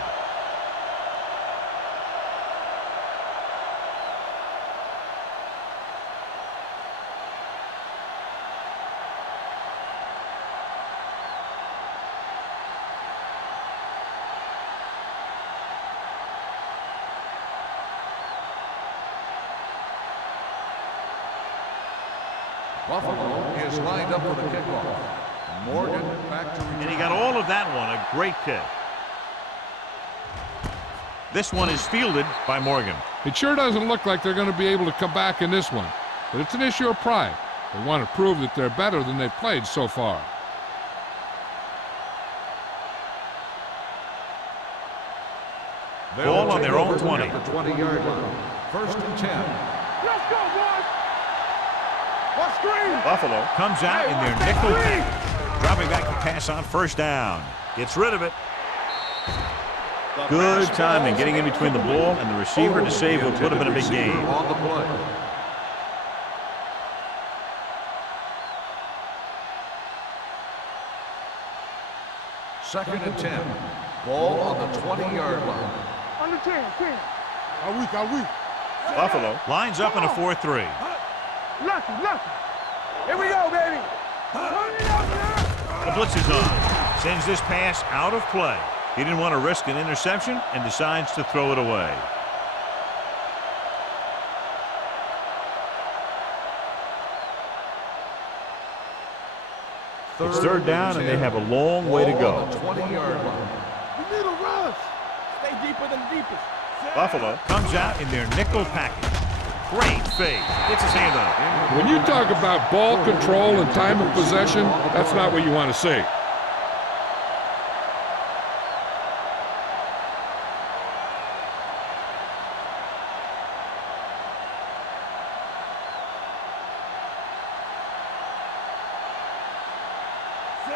Buffalo is lined up for the kickoff. Morgan back to return. And he got all of that one. A great kick. This one is fielded by Morgan. It sure doesn't look like they're going to be able to come back in this one, but it's an issue of pride. They want to prove that they're better than they've played so far. Ball on their own 20. At the 20-yard line. 1st and 10. Let's go, boys. What screen? Buffalo comes out in their nickel package. Dropping back to pass on 1st down. Gets rid of it. Good timing, getting in between the ball and the receiver to save what would have been a big gain. On the play. Second and 10. Ball on the 20-yard line. On the 10. Are we? Buffalo lines up in a 4-3. Lucky. Here we go, baby. The blitz is on. Sends this pass out of play. He didn't want to risk an interception and decides to throw it away. It's third down, and they have a long way to go. 20-yard line. We need a rush. Stay deeper than the deepest. Buffalo comes out in their nickel package. Great fake. Gets his hand on it. When you talk about ball control and time of possession, that's not what you want to see.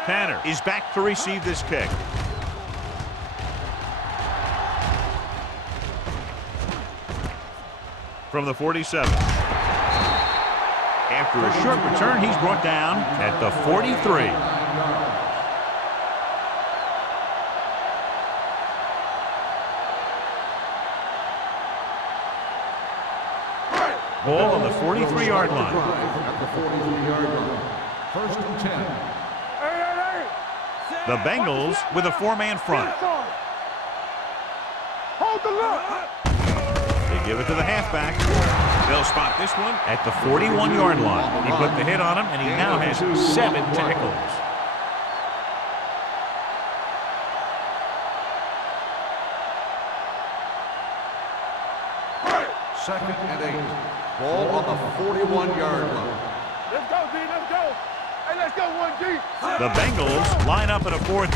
Tanner is back to receive this kick. From the 47. After a short return, he's brought down at the 43. Ball on the 43-yard line. At the 43-yard line. First and 10. The Bengals with a four-man front. Hold the look. They give it to the halfback. They'll spot this one at the 41-yard line. He put the hit on him, and he now has 7 tackles. Second and 8. Ball on the 41-yard line. Let's go, D. Let's go. Hey, let's go, 1G. The Bengals line up in a 4-3.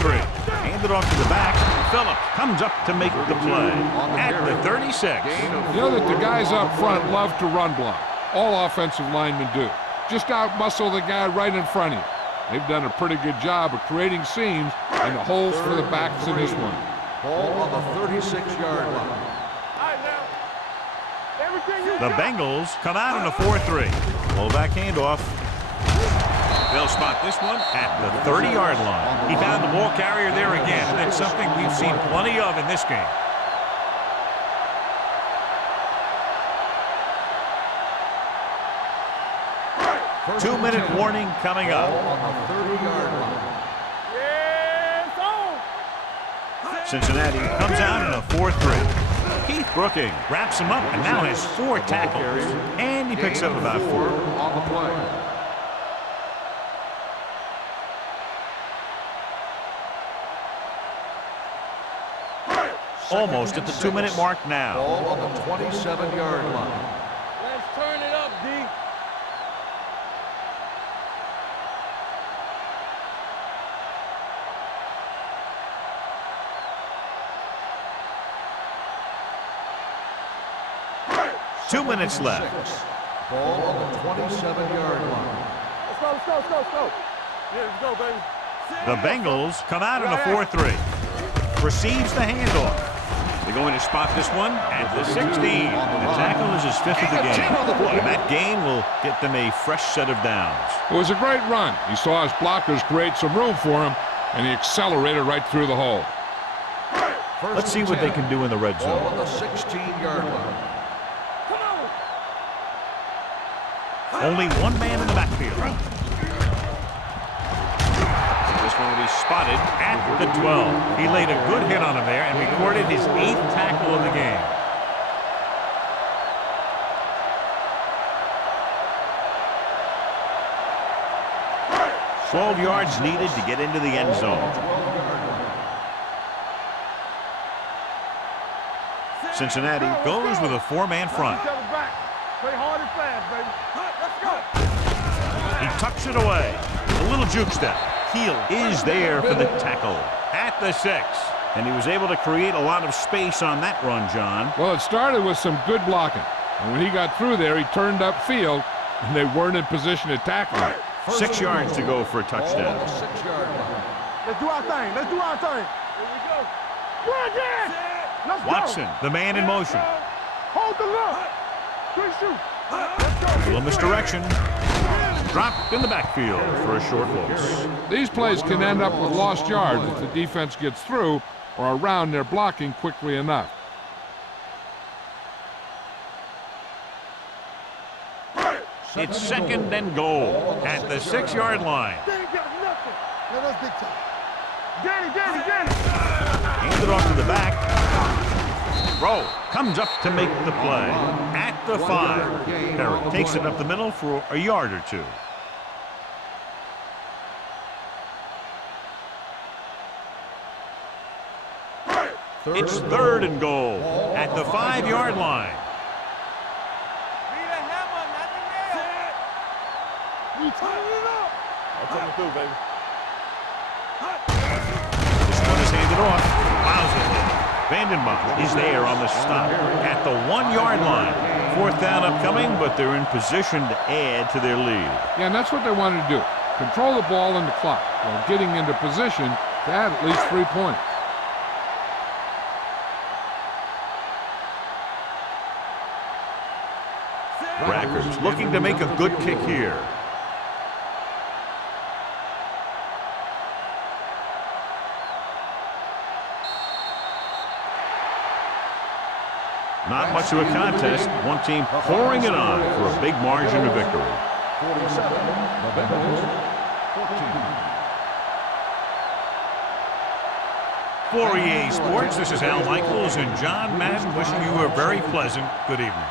Hand it off to the back. Phillips comes up to make the play at the 36. You know that the guys up front love to run block. All offensive linemen do. Just out-muscle the guy right in front of you. They've done a pretty good job of creating seams and the holes for the backs in this one. Ball on the 36-yard line. All right, now. Everything you The got. Bengals come out in a 4-3. Low back handoff. They'll spot this one at the 30-yard line. He found the ball carrier there again. That's something we've seen plenty of in this game. First 2-minute and 10. warning coming up. Ball on the 30-yard line. Yes, on. Cincinnati comes out in a 4-3. Keith Brooking wraps him up and now has 4 tackles. And he picks up about 4. On the play. Almost at the 2-minute mark now. Ball on the 27-yard line. Let's turn it up, D. Two minutes left. Ball on the 27-yard line. Let's go. Yeah, let's go, baby. The Bengals come out in a 4-3. Receives the handoff. They're going to spot this one at the 16. The tackle is his 5th of the game. And that gain will get them a fresh set of downs. It was a great run. He saw his blockers create some room for him, and he accelerated right through the hole. Let's see what they can do in the red Ball zone. on the 16-yard line. Only one man in the backfield. This one will be spotted at the 12. He laid a good hit on him there and recorded his 8th tackle of the game. $12 yards needed to get into the end zone. Cincinnati goes with a 4-man front. Play hard and fast, baby. Let's go. He tucks it away. A little juke step. Heel is there for the tackle at the 6. And he was able to create a lot of space on that run, John. Well, it started with some good blocking. And when he got through there, he turned upfield, and they weren't in position to tackle him. 6 yards to go for a Ball on touchdown. the 6-yard line. Let's do our thing. Here we go. Run, Let's go. Watson, the man in motion. Hold the look. Good shoot. Let's go. Little misdirection. Dropped in the backfield for a short loss. These plays can end up with lost yards if the defense gets through or around their blocking quickly enough. It's 2nd and goal at the 6-yard line. Danny got nothing. Yeah, that's big time. Danny. Handed off to the back. Rowe comes up to make the play at the 5. Herrick takes it up the middle for a yard or two. It's 3rd and goal at the 5-yard line. We turn it up. I'll take it through, baby. This one is handed off. Plows it. Vandenbach is there on the stop at the 1-yard line. 4th down upcoming, but they're in position to add to their lead. Yeah, and that's what they wanted to do. Control the ball and the clock while getting into position to add at least 3 points. Rackers looking to make a good kick here. Not much of a contest. One team pouring it on for a big margin of victory. 47, the Bengals, 14. For EA Sports, this is Al Michaels and John Madden wishing you a very pleasant good evening.